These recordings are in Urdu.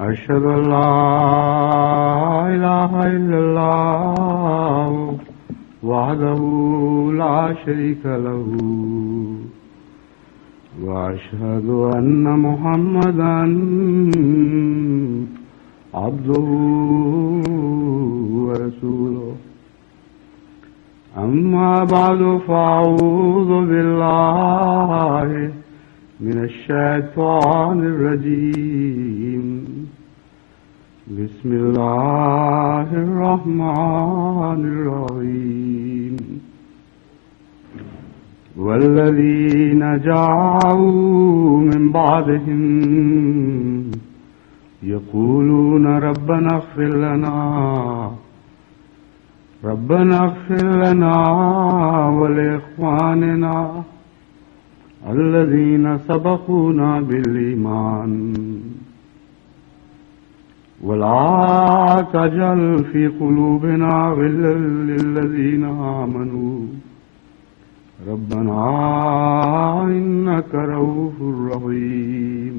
أشهد أن لا إله إلا الله وحده لا شريك له وأشهد أن محمدا عبده ورسوله أما بعد فأعوذ بالله من الشيطان الرجيم بسم الله الرحمن الرحيم والذين جاءوا من بعدهم يقولون ربنا اغفر لنا ولإخواننا الذين سبقونا بالإيمان ولا تجعل في قلوبنا غلا للذين آمنوا ربنا إنك رؤوف رحيم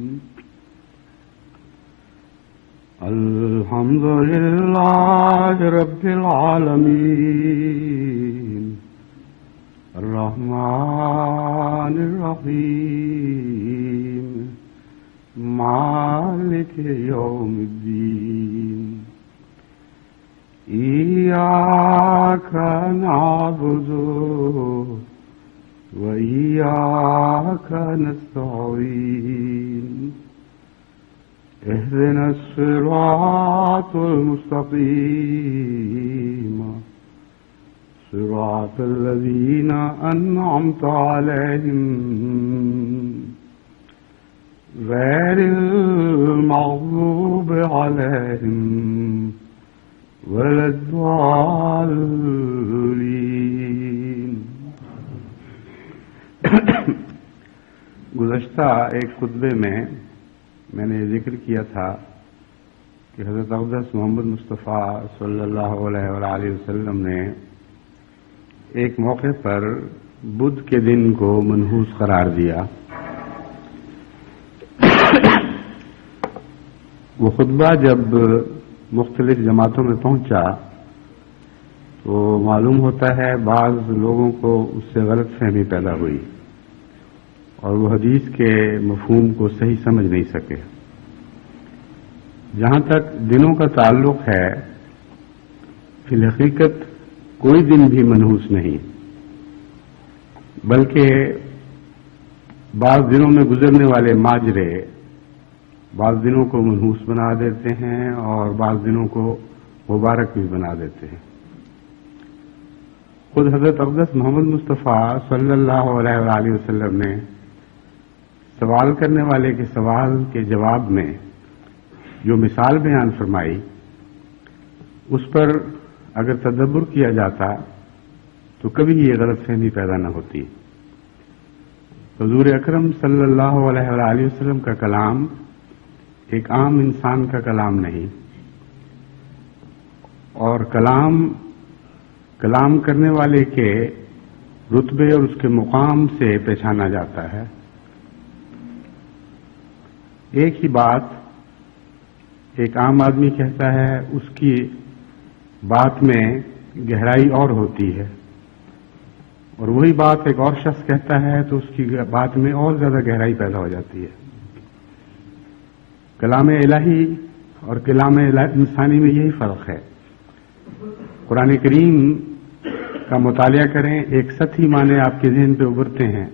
الحمد لله رب العالمين الرحمن الرحيم مالك يوم الدين إياك نعبد وإياك نستعين اهدنا الصراط المستقيم صراط الذين أنعمت عليهم غير المغضوب عليهم ولا الضالين. گزشتہ ایک خطبے میں نے یہ ذکر کیا تھا کہ حضرت اقدس محمد مصطفیٰ صلی اللہ علیہ وآلہ وسلم نے ایک موقع پر بدھ کے دن کو منحوس قرار دیا. وہ خطبہ جب مختلف جماعتوں میں پہنچا تو معلوم ہوتا ہے بعض لوگوں کو اس سے غلط فہمی پیدا ہوئی اور وہ حدیث کے مفہوم کو صحیح سمجھ نہیں سکے. جہاں تک دنوں کا تعلق ہے فی الحقیقت کوئی دن بھی منحوس نہیں، بلکہ بعض دنوں میں گزرنے والے ماجرے بعض دنوں کو منحوس بنا دیتے ہیں اور بعض دنوں کو مبارک بھی بنا دیتے ہیں. خود حضرت اقدس محمد مصطفیٰ صلی اللہ علیہ وآلہ وسلم نے سوال کرنے والے کے سوال کے جواب میں جو مثال بیان فرمائی اس پر اگر تدبر کیا جاتا تو کبھی یہ غلط فہمی پیدا نہ ہوتی. حضور اکرم صلی اللہ علیہ وآلہ وسلم کا کلام ایک عام انسان کا کلام نہیں، اور کلام کرنے والے کے رتبے اور اس کے مقام سے پہچانا جاتا ہے. ایک ہی بات ایک عام آدمی کہتا ہے، اس کی بات میں گہرائی اور ہوتی ہے، اور وہی بات ایک اور شخص کہتا ہے تو اس کی بات میں اور زیادہ گہرائی پیدا ہو جاتی ہے. کلام الہی اور کلام انسانی میں یہی فرق ہے. قرآن کریم کا مطالعہ کریں، ایک سطحی معنی آپ کے ذہن پہ ابھرتے ہیں،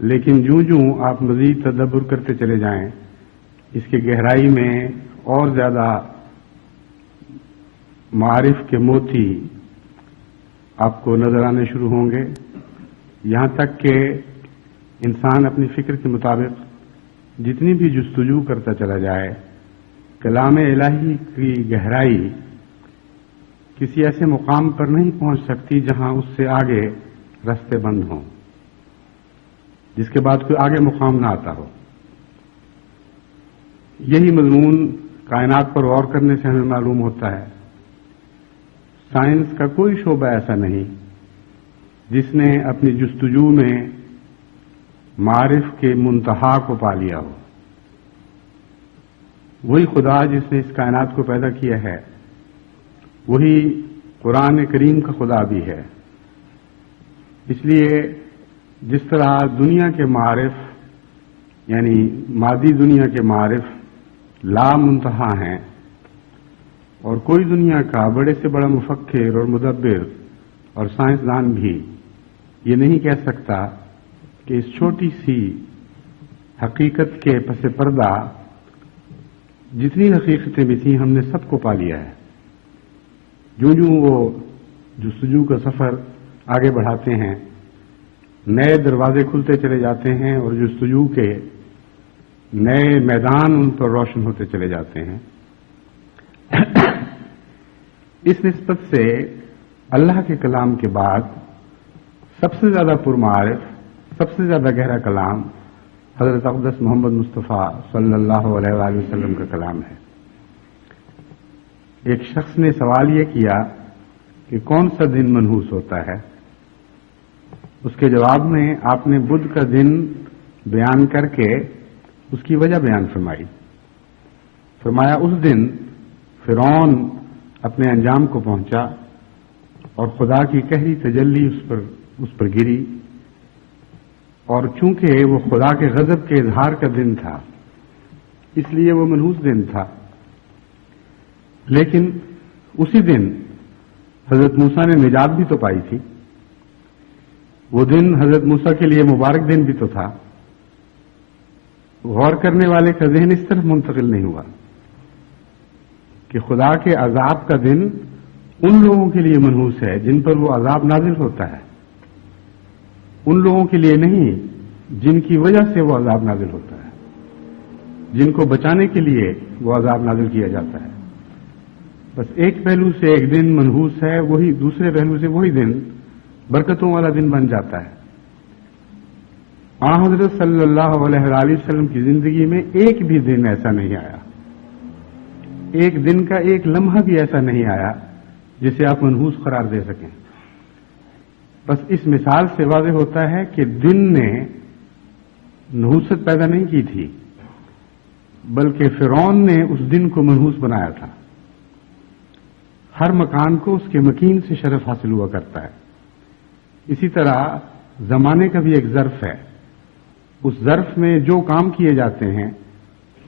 لیکن جوں آپ مزید تدبر کرتے چلے جائیں اس کی گہرائی میں اور زیادہ معارف کے موتی آپ کو نظر آنے شروع ہوں گے، یہاں تک کہ انسان اپنی فکر کے مطابق جتنی بھی جستجو کرتا چلا جائے کلام الہی کی گہرائی کسی ایسے مقام پر نہیں پہنچ سکتی جہاں اس سے آگے راستے بند ہوں، جس کے بعد کوئی آگے مقام نہ آتا ہو. یہی مضمون کائنات پر غور کرنے سے ہمیں معلوم ہوتا ہے. سائنس کا کوئی شعبہ ایسا نہیں جس نے اپنی جستجو میں معارف کے منتہا کو پا لیا ہو. وہی خدا جس نے اس کائنات کو پیدا کیا ہے وہی قرآن کریم کا خدا بھی ہے. اس لیے جس طرح دنیا کے معارف یعنی مادی دنیا کے معارف لا منتہا ہیں اور کوئی دنیا کا بڑے سے بڑا مفکر اور مدبر اور سائنسدان بھی یہ نہیں کہہ سکتا کہ اس چھوٹی سی حقیقت کے پس پردہ جتنی حقیقتیں بھی تھیں ہم نے سب کو پا لیا ہے. جو وہ جستجو کا سفر آگے بڑھاتے ہیں نئے دروازے کھلتے چلے جاتے ہیں اور جستجو کے نئے میدان ان پر روشن ہوتے چلے جاتے ہیں. اس نسبت سے اللہ کے کلام کے بعد سب سے زیادہ پرمعارف سب سے زیادہ گہرا کلام حضرت اقدس محمد مصطفیٰ صلی اللہ علیہ وآلہ وسلم کا کلام ہے. ایک شخص نے سوال یہ کیا کہ کون سا دن منحوس ہوتا ہے. اس کے جواب میں آپ نے بدھ کا دن بیان کر کے اس کی وجہ بیان فرمائی. فرمایا اس دن فرعون اپنے انجام کو پہنچا اور خدا کی قہری تجلی اس پر گری اور چونکہ وہ خدا کے غضب کے اظہار کا دن تھا اس لیے وہ منحوس دن تھا. لیکن اسی دن حضرت موسیٰ نے نجات بھی تو پائی تھی. وہ دن حضرت موسیٰ کے لیے مبارک دن بھی تو تھا. غور کرنے والے کا ذہن اس طرف منتقل نہیں ہوا کہ خدا کے عذاب کا دن ان لوگوں کے لیے منحوس ہے جن پر وہ عذاب نازل ہوتا ہے، ان لوگوں کے لیے نہیں جن کی وجہ سے وہ عذاب نازل ہوتا ہے، جن کو بچانے کے لیے وہ عذاب نازل کیا جاتا ہے. بس ایک پہلو سے ایک دن منحوس ہے، وہی دوسرے پہلو سے وہی دن برکتوں والا دن بن جاتا ہے. حضرت صلی اللہ علیہ وآلہ وسلم کی زندگی میں ایک بھی دن ایسا نہیں آیا، ایک دن کا ایک لمحہ بھی ایسا نہیں آیا جسے آپ منحوس قرار دے سکیں. بس اس مثال سے واضح ہوتا ہے کہ دن نے نحوست پیدا نہیں کی تھی بلکہ فرعون نے اس دن کو منحوس بنایا تھا. ہر مکان کو اس کے مکین سے شرف حاصل ہوا کرتا ہے. اسی طرح زمانے کا بھی ایک ظرف ہے. اس ظرف میں جو کام کیے جاتے ہیں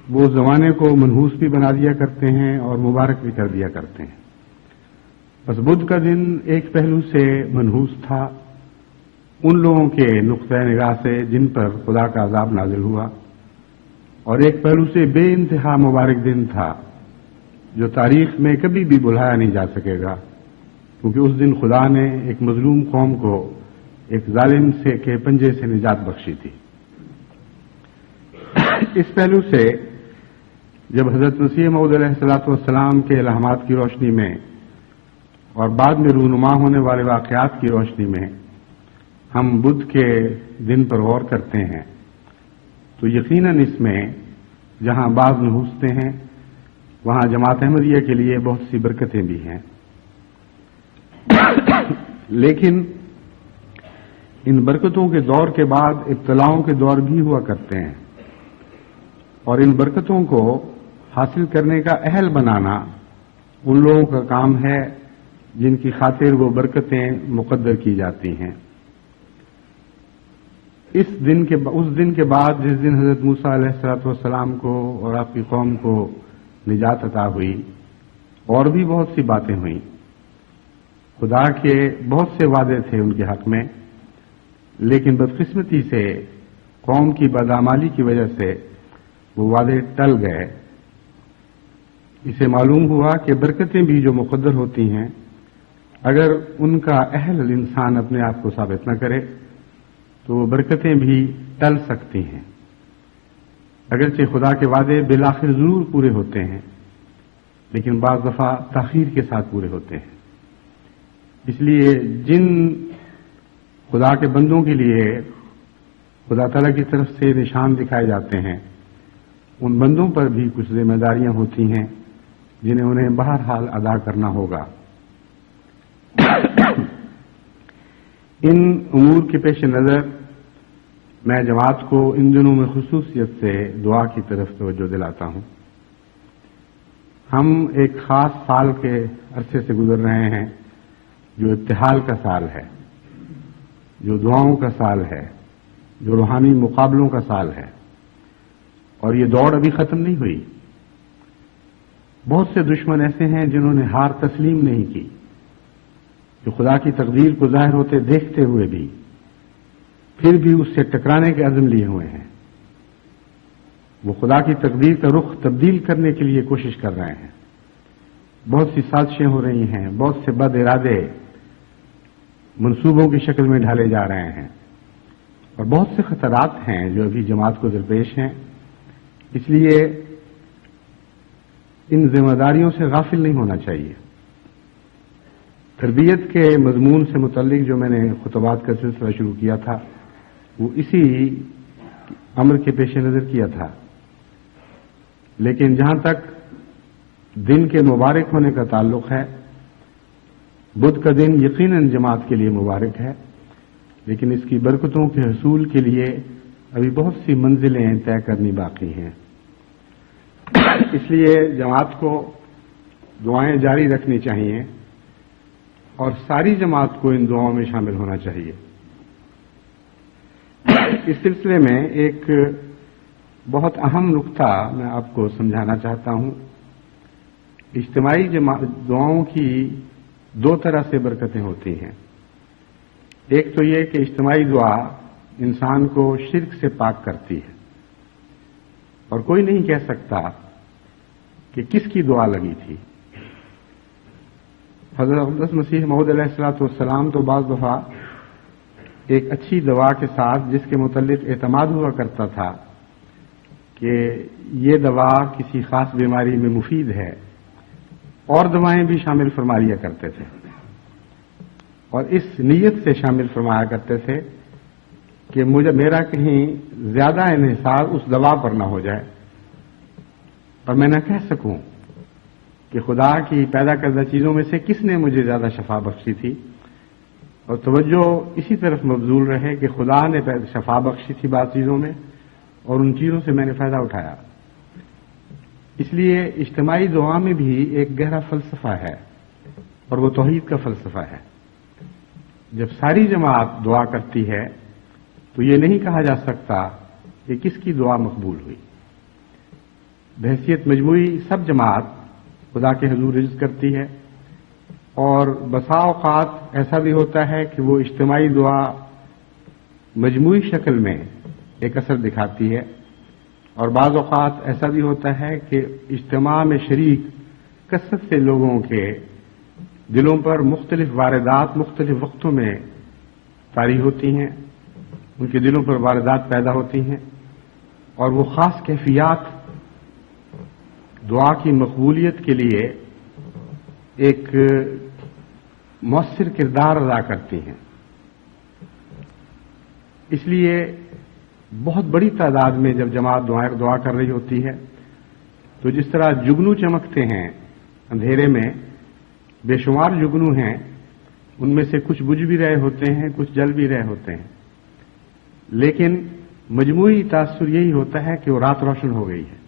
وہ زمانے کو منحوس بھی بنا دیا کرتے ہیں اور مبارک بھی کر دیا کرتے ہیں. بس بدھ کا دن ایک پہلو سے منحوس تھا ان لوگوں کے نقطۂ نگاہ سے جن پر خدا کا عذاب نازل ہوا، اور ایک پہلو سے بے انتہا مبارک دن تھا جو تاریخ میں کبھی بھی بھلایا نہیں جا سکے گا، کیونکہ اس دن خدا نے ایک مظلوم قوم کو ایک ظالم سے کے پنجے سے نجات بخشی تھی. اس پہلو سے جب حضرت مسیح موعود علیہ الصلوۃ والسلام کے الہامات کی روشنی میں اور بعد میں رونما ہونے والے واقعات کی روشنی میں ہم بدھ کے دن پر غور کرتے ہیں تو یقیناً اس میں جہاں بعض نحوستیں ہیں وہاں جماعت احمدیہ کے لیے بہت سی برکتیں بھی ہیں. لیکن ان برکتوں کے دور کے بعد ابتلاؤں کے دور بھی ہوا کرتے ہیں، اور ان برکتوں کو حاصل کرنے کا اہل بنانا ان لوگوں کا کام ہے جن کی خاطر وہ برکتیں مقدر کی جاتی ہیں. اس دن کے بعد جس دن حضرت موسیٰ علیہ الصلوۃ والسلام کو اور آپ کی قوم کو نجات عطا ہوئی اور بھی بہت سی باتیں ہوئیں. خدا کے بہت سے وعدے تھے ان کے حق میں، لیکن بدقسمتی سے قوم کی بدعمالی کی وجہ سے وہ وعدے ٹل گئے. اسے معلوم ہوا کہ برکتیں بھی جو مقدر ہوتی ہیں اگر ان کا اہل انسان اپنے آپ کو ثابت نہ کرے تو وہ برکتیں بھی ٹل سکتی ہیں. اگرچہ خدا کے وعدے بالآخر ضرور پورے ہوتے ہیں لیکن بعض دفعہ تاخیر کے ساتھ پورے ہوتے ہیں. اس لیے جن خدا کے بندوں کے لیے خدا تعالیٰ کی طرف سے نشان دکھائے جاتے ہیں ان بندوں پر بھی کچھ ذمہ داریاں ہوتی ہیں جنہیں انہیں بہرحال ادا کرنا ہوگا. ان امور کے پیش نظر میں جماعت کو ان دنوں میں خصوصیت سے دعا کی طرف توجہ دلاتا ہوں. ہم ایک خاص سال کے عرصے سے گزر رہے ہیں جو ابتہال کا سال ہے، جو دعاؤں کا سال ہے، جو روحانی مقابلوں کا سال ہے، اور یہ دوڑ ابھی ختم نہیں ہوئی۔ بہت سے دشمن ایسے ہیں جنہوں نے ہار تسلیم نہیں کی، جو خدا کی تقدیر کو ظاہر ہوتے دیکھتے ہوئے بھی پھر بھی اس سے ٹکرانے کے عزم لیے ہوئے ہیں۔ وہ خدا کی تقدیر کا رخ تبدیل کرنے کے لیے کوشش کر رہے ہیں۔ بہت سی سازشیں ہو رہی ہیں، بہت سے بد ارادے منصوبوں کی شکل میں ڈھالے جا رہے ہیں، اور بہت سے خطرات ہیں جو ابھی جماعت کو درپیش ہیں۔ اس لیے ان ذمہ داریوں سے غافل نہیں ہونا چاہیے۔ تربیت کے مضمون سے متعلق جو میں نے خطبات کا سلسلہ شروع کیا تھا وہ اسی امر کے پیش نظر کیا تھا، لیکن جہاں تک دن کے مبارک ہونے کا تعلق ہے، بدھ کا دن یقیناً جماعت کے لیے مبارک ہے، لیکن اس کی برکتوں کے حصول کے لیے ابھی بہت سی منزلیں طے کرنی باقی ہیں۔ اس لیے جماعت کو دعائیں جاری رکھنی چاہیے اور ساری جماعت کو ان دعاؤں میں شامل ہونا چاہیے۔ اس سلسلے میں ایک بہت اہم نقطہ میں آپ کو سمجھانا چاہتا ہوں۔ اجتماعی دعاؤں کی دو طرح سے برکتیں ہوتی ہیں۔ ایک تو یہ کہ اجتماعی دعا انسان کو شرک سے پاک کرتی ہے، اور کوئی نہیں کہہ سکتا کہ کس کی دعا لگی تھی۔ حضرت اقدس مسیح موعود علیہ الصلوۃ والسلام تو بعض دفعہ ایک اچھی دوا کے ساتھ جس کے متعلق اعتماد ہوا کرتا تھا کہ یہ دوا کسی خاص بیماری میں مفید ہے، اور دوائیں بھی شامل فرما لیا کرتے تھے، اور اس نیت سے شامل فرمایا کرتے تھے کہ میرا کہیں زیادہ انحصار اس دوا پر نہ ہو جائے اور میں نہ کہہ سکوں کہ خدا کی پیدا کردہ چیزوں میں سے کس نے مجھے زیادہ شفا بخشی تھی، اور توجہ اسی طرف مبذول رہے کہ خدا نے شفا بخشی تھی بعض چیزوں میں اور ان چیزوں سے میں نے فائدہ اٹھایا۔ اس لیے اجتماعی دعا میں بھی ایک گہرا فلسفہ ہے، اور وہ توحید کا فلسفہ ہے۔ جب ساری جماعت دعا کرتی ہے تو یہ نہیں کہا جا سکتا کہ کس کی دعا مقبول ہوئی۔ بحیثیت مجموعی سب جماعت خدا کے حضور رجوع کرتی ہے، اور بسا اوقات ایسا بھی ہوتا ہے کہ وہ اجتماعی دعا مجموعی شکل میں ایک اثر دکھاتی ہے، اور بعض اوقات ایسا بھی ہوتا ہے کہ اجتماع میں شریک کثرت سے لوگوں کے دلوں پر مختلف واردات مختلف وقتوں میں طاری ہوتی ہیں، ان کے دلوں پر واردات پیدا ہوتی ہیں، اور وہ خاص کیفیات دعا کی مقبولیت کے لیے ایک مؤثر کردار ادا کرتی ہیں۔ اس لیے بہت بڑی تعداد میں جب جماعت دعا کر رہی ہوتی ہے تو جس طرح جگنو چمکتے ہیں اندھیرے میں، بے شمار جگنو ہیں، ان میں سے کچھ بجھ بھی رہے ہوتے ہیں، کچھ جل بھی رہے ہوتے ہیں، لیکن مجموعی تاثر یہی ہوتا ہے کہ وہ رات روشن ہو گئی ہے۔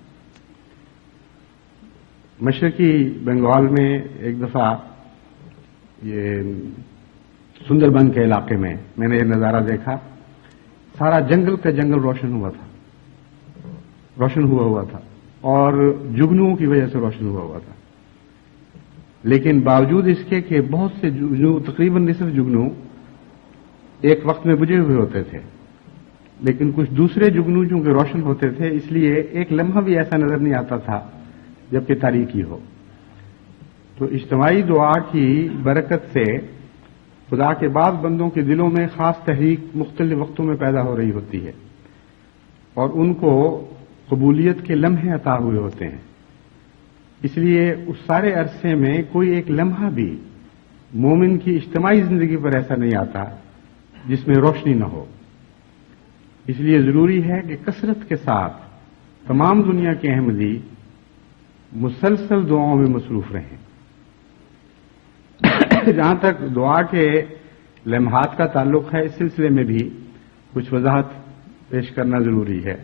مشرقی بنگال میں ایک دفعہ یہ سندر بن کے علاقے میں نے یہ نظارہ دیکھا، سارا جنگل کا جنگل روشن ہوا تھا اور جگنوؤں کی وجہ سے روشن ہوا تھا، لیکن باوجود اس کے کہ بہت سے جگنو، تقریباً نصف جگنو ایک وقت میں بجھے ہوئے ہوتے تھے، لیکن کچھ دوسرے جگنو چونکہ روشن ہوتے تھے اس لیے ایک لمحہ بھی ایسا نظر نہیں آتا تھا جبکہ تاریکی ہو۔ تو اجتماعی دعا کی برکت سے خدا کے بعض بندوں کے دلوں میں خاص تحریک مختلف وقتوں میں پیدا ہو رہی ہوتی ہے، اور ان کو قبولیت کے لمحے عطا ہوئے ہوتے ہیں۔ اس لیے اس سارے عرصے میں کوئی ایک لمحہ بھی مومن کی اجتماعی زندگی پر ایسا نہیں آتا جس میں روشنی نہ ہو۔ اس لیے ضروری ہے کہ کثرت کے ساتھ تمام دنیا کے احمدی مسلسل دعاؤں میں مصروف رہیں۔ جہاں تک دعا کے لمحات کا تعلق ہے، اس سلسلے میں بھی کچھ وضاحت پیش کرنا ضروری ہے۔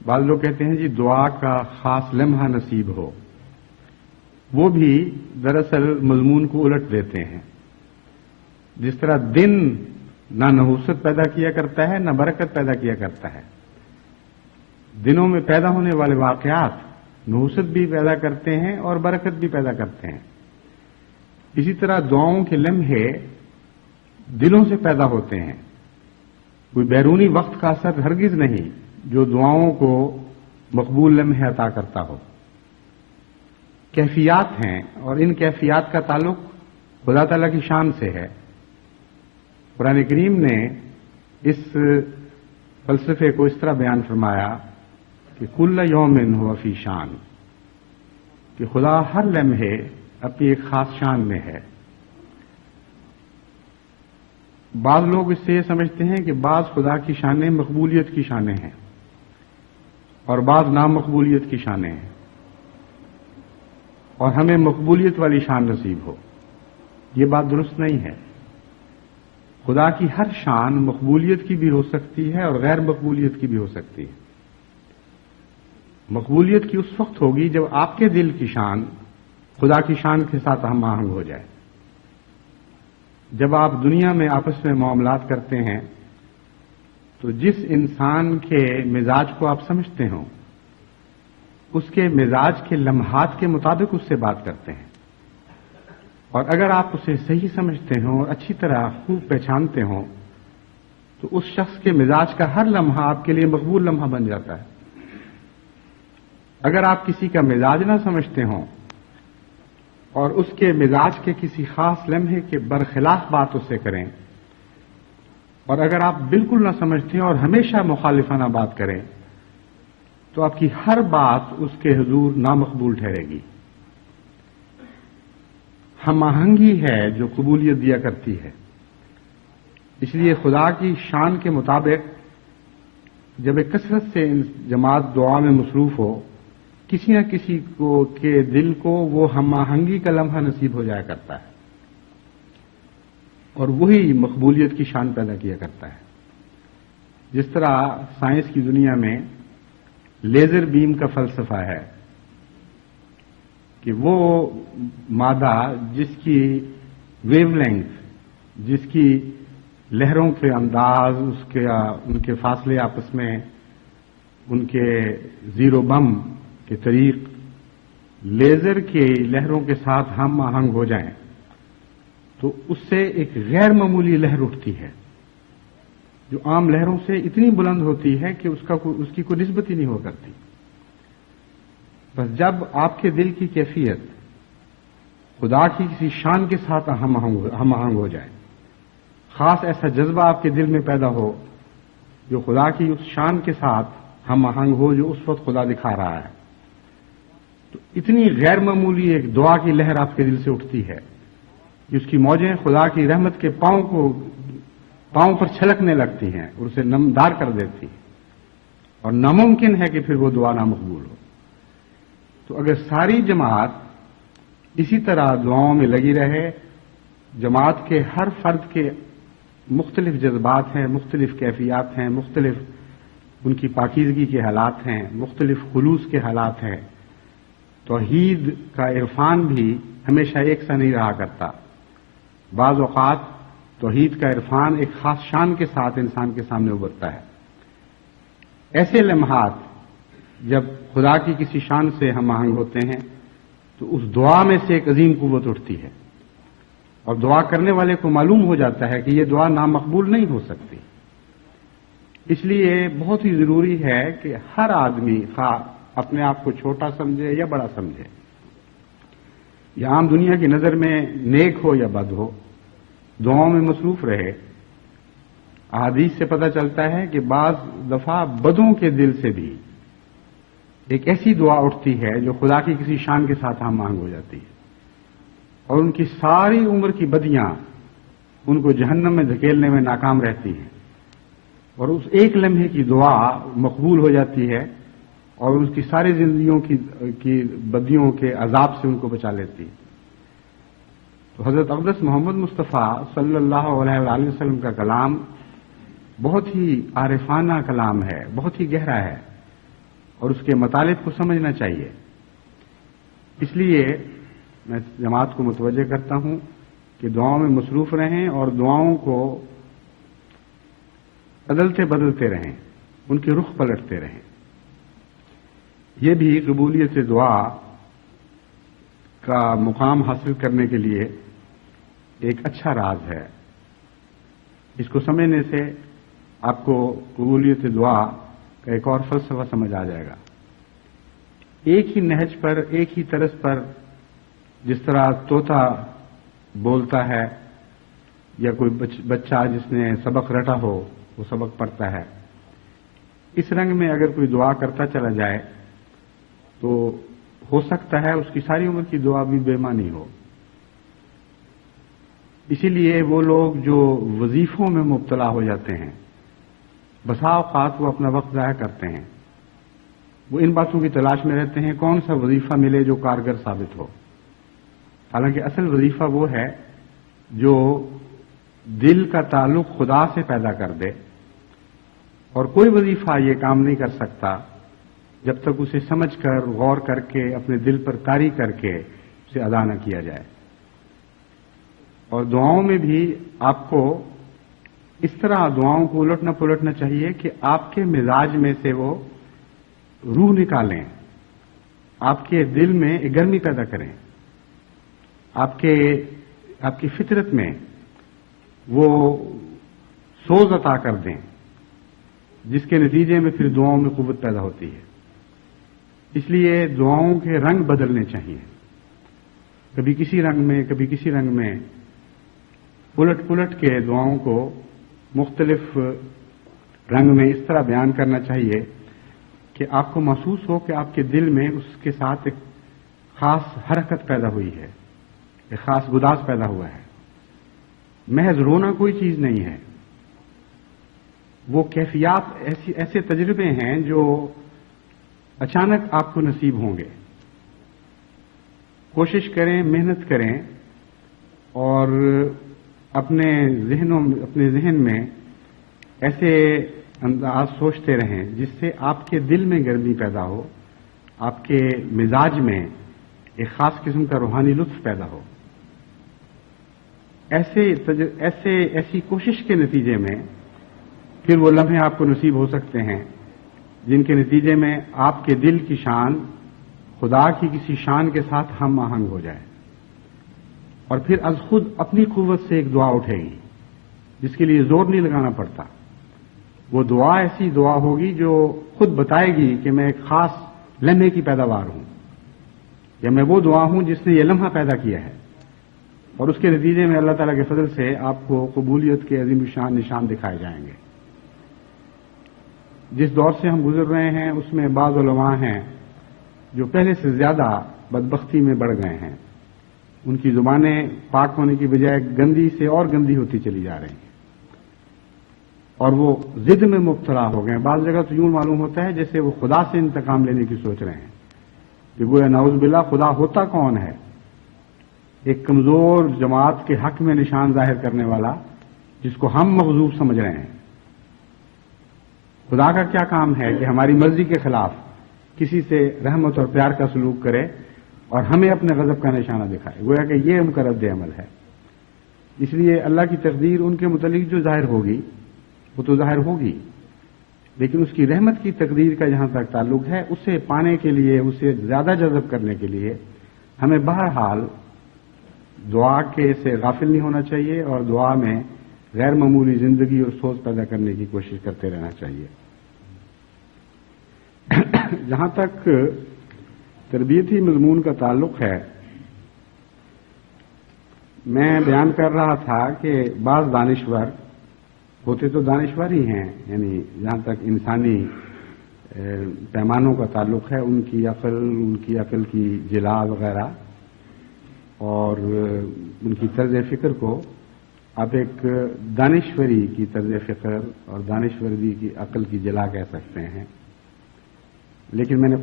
بعض لوگ کہتے ہیں جی دعا کا خاص لمحہ نصیب ہو، وہ بھی دراصل مضمون کو الٹ دیتے ہیں. جس طرح دن نہ نحوست پیدا کیا کرتا ہے نہ برکت پیدا کیا کرتا ہے، دنوں میں پیدا ہونے والے واقعات نحوست بھی پیدا کرتے ہیں اور برکت بھی پیدا کرتے ہیں. اسی طرح دعاؤں کے لمحے دلوں سے پیدا ہوتے ہیں. کوئی بیرونی وقت کا اثر ہرگز نہیں جو دعاؤں کو مقبول لمحے عطا کرتا ہو. کیفیات ہیں اور ان کیفیات کا تعلق خدا تعالیٰ کی شان سے ہے. قرآن کریم نے اس فلسفے کو اس طرح بیان فرمایا کہ کل یوم ہوا فی شان، کہ خدا ہر لمحے اپنی ایک خاص شان میں ہے. بعض لوگ اس سے یہ سمجھتے ہیں کہ بعض خدا کی شانیں مقبولیت کی شانیں ہیں اور بعض نامقبولیت کی شانیں ہیں، اور ہمیں مقبولیت والی شان نصیب ہو. یہ بات درست نہیں ہے. خدا کی ہر شان مقبولیت کی بھی ہو سکتی ہے اور غیر مقبولیت کی بھی ہو سکتی ہے. مقبولیت کی اس وقت ہوگی جب آپ کے دل کی شان خدا کی شان کے ساتھ ہم آہنگ ہو جائے. جب آپ دنیا میں آپس میں معاملات کرتے ہیں تو جس انسان کے مزاج کو آپ سمجھتے ہوں اس کے مزاج کے لمحات کے مطابق اس سے بات کرتے ہیں، اور اگر آپ اسے صحیح سمجھتے ہوں اور اچھی طرح خوب پہچانتے ہوں تو اس شخص کے مزاج کا ہر لمحہ آپ کے لیے مقبول لمحہ بن جاتا ہے. اگر آپ کسی کا مزاج نہ سمجھتے ہوں اور اس کے مزاج کے کسی خاص لمحے کے برخلاف بات اس سے کریں، اور اگر آپ بالکل نہ سمجھتے ہیں اور ہمیشہ مخالفانہ بات کریں تو آپ کی ہر بات اس کے حضور نامقبول ٹھہرے گی. ہم آہنگی ہے جو قبولیت دیا کرتی ہے. اس لیے خدا کی شان کے مطابق جب ایک کثرت سے جماعت دعا میں مصروف ہو، کسی نہ کسی کو کے دل کو وہ ہم آہنگی کا لمحہ نصیب ہو جایا کرتا ہے اور وہی مقبولیت کی شان پیدا کیا کرتا ہے. جس طرح سائنس کی دنیا میں لیزر بیم کا فلسفہ ہے کہ وہ مادہ جس کی ویو لینتھ، جس کی لہروں کے انداز، ان کے فاصلے آپس میں، ان کے زیرو بم کے طریق لیزر کے لہروں کے ساتھ ہم آہنگ ہو جائیں تو اس سے ایک غیر معمولی لہر اٹھتی ہے جو عام لہروں سے اتنی بلند ہوتی ہے کہ اس کی کوئی نسبت ہی نہیں ہو کرتی. بس جب آپ کے دل کی کیفیت خدا کی کسی شان کے ساتھ ہم آہنگ ہو جائے، خاص ایسا جذبہ آپ کے دل میں پیدا ہو جو خدا کی اس شان کے ساتھ ہم آہنگ ہو جو اس وقت خدا دکھا رہا ہے، تو اتنی غیر معمولی ایک دعا کی لہر آپ کے دل سے اٹھتی ہے کہ اس کی موجیں خدا کی رحمت کے پاؤں پر چھلکنے لگتی ہیں اور اسے نمدار کر دیتی ہیں، اور ناممکن ہے کہ پھر وہ دعا نامقبول ہو. تو اگر ساری جماعت اسی طرح دعاؤں میں لگی رہے، جماعت کے ہر فرد کے مختلف جذبات ہیں، مختلف کیفیات ہیں، مختلف ان کی پاکیزگی کے حالات ہیں، مختلف خلوص کے حالات ہیں. توحید کا عرفان بھی ہمیشہ ایک سا نہیں رہا کرتا. بعض اوقات توحید کا عرفان ایک خاص شان کے ساتھ انسان کے سامنے ابھرتا ہے. ایسے لمحات جب خدا کی کسی شان سے ہم آہنگ ہوتے ہیں تو اس دعا میں سے ایک عظیم قوت اٹھتی ہے اور دعا کرنے والے کو معلوم ہو جاتا ہے کہ یہ دعا نامقبول نہیں ہو سکتی. اس لیے بہت ہی ضروری ہے کہ ہر آدمی خواہ اپنے آپ کو چھوٹا سمجھے یا بڑا سمجھے، یا عام دنیا کی نظر میں نیک ہو یا بد ہو، دعاؤں میں مصروف رہے. احادیث سے پتہ چلتا ہے کہ بعض دفعہ بدوں کے دل سے بھی ایک ایسی دعا اٹھتی ہے جو خدا کی کسی شان کے ساتھ ہم آہنگ ہو جاتی ہے، اور ان کی ساری عمر کی بدیاں ان کو جہنم میں دھکیلنے میں ناکام رہتی ہیں، اور اس ایک لمحے کی دعا مقبول ہو جاتی ہے اور اس کی ساری زندگیوں کی بدیوں کے عذاب سے ان کو بچا لیتی ہے. تو حضرت اقدس محمد مصطفیٰ صلی اللہ علیہ وآلہ وسلم کا کلام بہت ہی عارفانہ کلام ہے، بہت ہی گہرا ہے، اور اس کے مطالب کو سمجھنا چاہیے. اس لیے میں جماعت کو متوجہ کرتا ہوں کہ دعاؤں میں مصروف رہیں اور دعاؤں کو بدلتے بدلتے رہیں، ان کے رخ پلٹتے رہیں۔ یہ بھی قبولیت دعا کا مقام حاصل کرنے کے لیے ایک اچھا راز ہے۔ اس کو سمجھنے سے آپ کو قبولیت دعا کا ایک اور فلسفہ سمجھ آ جائے گا۔ ایک ہی نہج پر، ایک ہی طرز پر جس طرح طوطا بولتا ہے یا کوئی بچہ جس نے سبق رٹا ہو وہ سبق پڑھتا ہے، اس رنگ میں اگر کوئی دعا کرتا چلا جائے تو ہو سکتا ہے اس کی ساری عمر کی دعا بھی بے معنی ہو۔ اسی لیے وہ لوگ جو وظیفوں میں مبتلا ہو جاتے ہیں، بسا اوقات وہ اپنا وقت ضائع کرتے ہیں، وہ ان باتوں کی تلاش میں رہتے ہیں کون سا وظیفہ ملے جو کارگر ثابت ہو، حالانکہ اصل وظیفہ وہ ہے جو دل کا تعلق خدا سے پیدا کر دے، اور کوئی وظیفہ یہ کام نہیں کر سکتا جب تک اسے سمجھ کر، غور کر کے، اپنے دل پر طاری کر کے اسے ادا نہ کیا جائے۔ اور دعاؤں میں بھی آپ کو اس طرح دعاؤں کو الٹنا پلٹنا چاہیے کہ آپ کے مزاج میں سے وہ روح نکالیں، آپ کے دل میں ایک گرمی پیدا کریں، آپ کی فطرت میں وہ سوز عطا کر دیں، جس کے نتیجے میں پھر دعاؤں میں قوت پیدا ہوتی ہے۔ اس لیے دعاؤں کے رنگ بدلنے چاہیے، کبھی کسی رنگ میں، کبھی کسی رنگ میں، پلٹ پلٹ کے دعاؤں کو مختلف رنگ میں اس طرح بیان کرنا چاہیے کہ آپ کو محسوس ہو کہ آپ کے دل میں اس کے ساتھ ایک خاص حرکت پیدا ہوئی ہے، ایک خاص گداز پیدا ہوا ہے۔ محض رونا کوئی چیز نہیں ہے، وہ کیفیات ایسے تجربے ہیں جو اچانک آپ کو نصیب ہوں گے۔ کوشش کریں، محنت کریں اور اپنے ذہن میں ایسے انداز سوچتے رہیں جس سے آپ کے دل میں گرمی پیدا ہو، آپ کے مزاج میں ایک خاص قسم کا روحانی لطف پیدا ہو۔ ایسی کوشش کے نتیجے میں پھر وہ لمحے آپ کو نصیب ہو سکتے ہیں جن کے نتیجے میں آپ کے دل کی شان خدا کی کسی شان کے ساتھ ہم آہنگ ہو جائے، اور پھر از خود اپنی قوت سے ایک دعا اٹھے گی جس کے لیے زور نہیں لگانا پڑتا۔ وہ دعا ایسی دعا ہوگی جو خود بتائے گی کہ میں ایک خاص لمحے کی پیداوار ہوں، یا میں وہ دعا ہوں جس نے یہ لمحہ پیدا کیا ہے، اور اس کے نتیجے میں اللہ تعالیٰ کے فضل سے آپ کو قبولیت کے عظیم شان نشان دکھائے جائیں گے۔ جس دور سے ہم گزر رہے ہیں اس میں بعض علماء ہیں جو پہلے سے زیادہ بدبختی میں بڑھ گئے ہیں، ان کی زبانیں پاک ہونے کی بجائے گندی سے اور گندی ہوتی چلی جا رہی ہیں، اور وہ ضد میں مبتلا ہو گئے ہیں۔ بعض جگہ تو یوں معلوم ہوتا ہے جیسے وہ خدا سے انتقام لینے کی سوچ رہے ہیں کہ گویا نعوذ باللہ خدا ہوتا کون ہے؟ ایک کمزور جماعت کے حق میں نشان ظاہر کرنے والا جس کو ہم مغضوب سمجھ رہے ہیں۔ خدا کا کیا کام ہے کہ ہماری مرضی کے خلاف کسی سے رحمت اور پیار کا سلوک کرے اور ہمیں اپنے غضب کا نشانہ دکھائے؟ گویا کہ یہ ان کا رد عمل ہے۔ اس لیے اللہ کی تقدیر ان کے متعلق جو ظاہر ہوگی وہ تو ظاہر ہوگی، لیکن اس کی رحمت کی تقدیر کا جہاں تک تعلق ہے، اسے پانے کے لیے، اسے زیادہ جذب کرنے کے لیے ہمیں بہرحال دعا کے سے غافل نہیں ہونا چاہیے، اور دعا میں غیر معمولی زندگی اور سوچ پیدا کرنے کی کوشش کرتے رہنا چاہیے۔ جہاں تک تربیتی مضمون کا تعلق ہے، میں بیان کر رہا تھا کہ بعض دانشور ہوتے تو دانشور ہی ہیں، یعنی جہاں تک انسانی پیمانوں کا تعلق ہے، ان کی عقل کی جلا وغیرہ اور ان کی طرز فکر کو آپ ایک دانشوری کی طرز فکر اور دانشوری کی عقل کی جلا کہہ سکتے ہیں، لیکن میں نے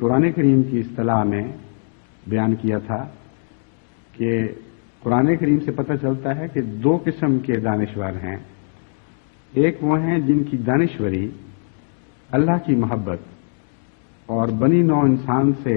قرآن کریم کی اصطلاح میں بیان کیا تھا کہ قرآن کریم سے پتہ چلتا ہے کہ دو قسم کے دانشور ہیں۔ ایک وہ ہیں جن کی دانشوری اللہ کی محبت اور بنی نوع انسان سے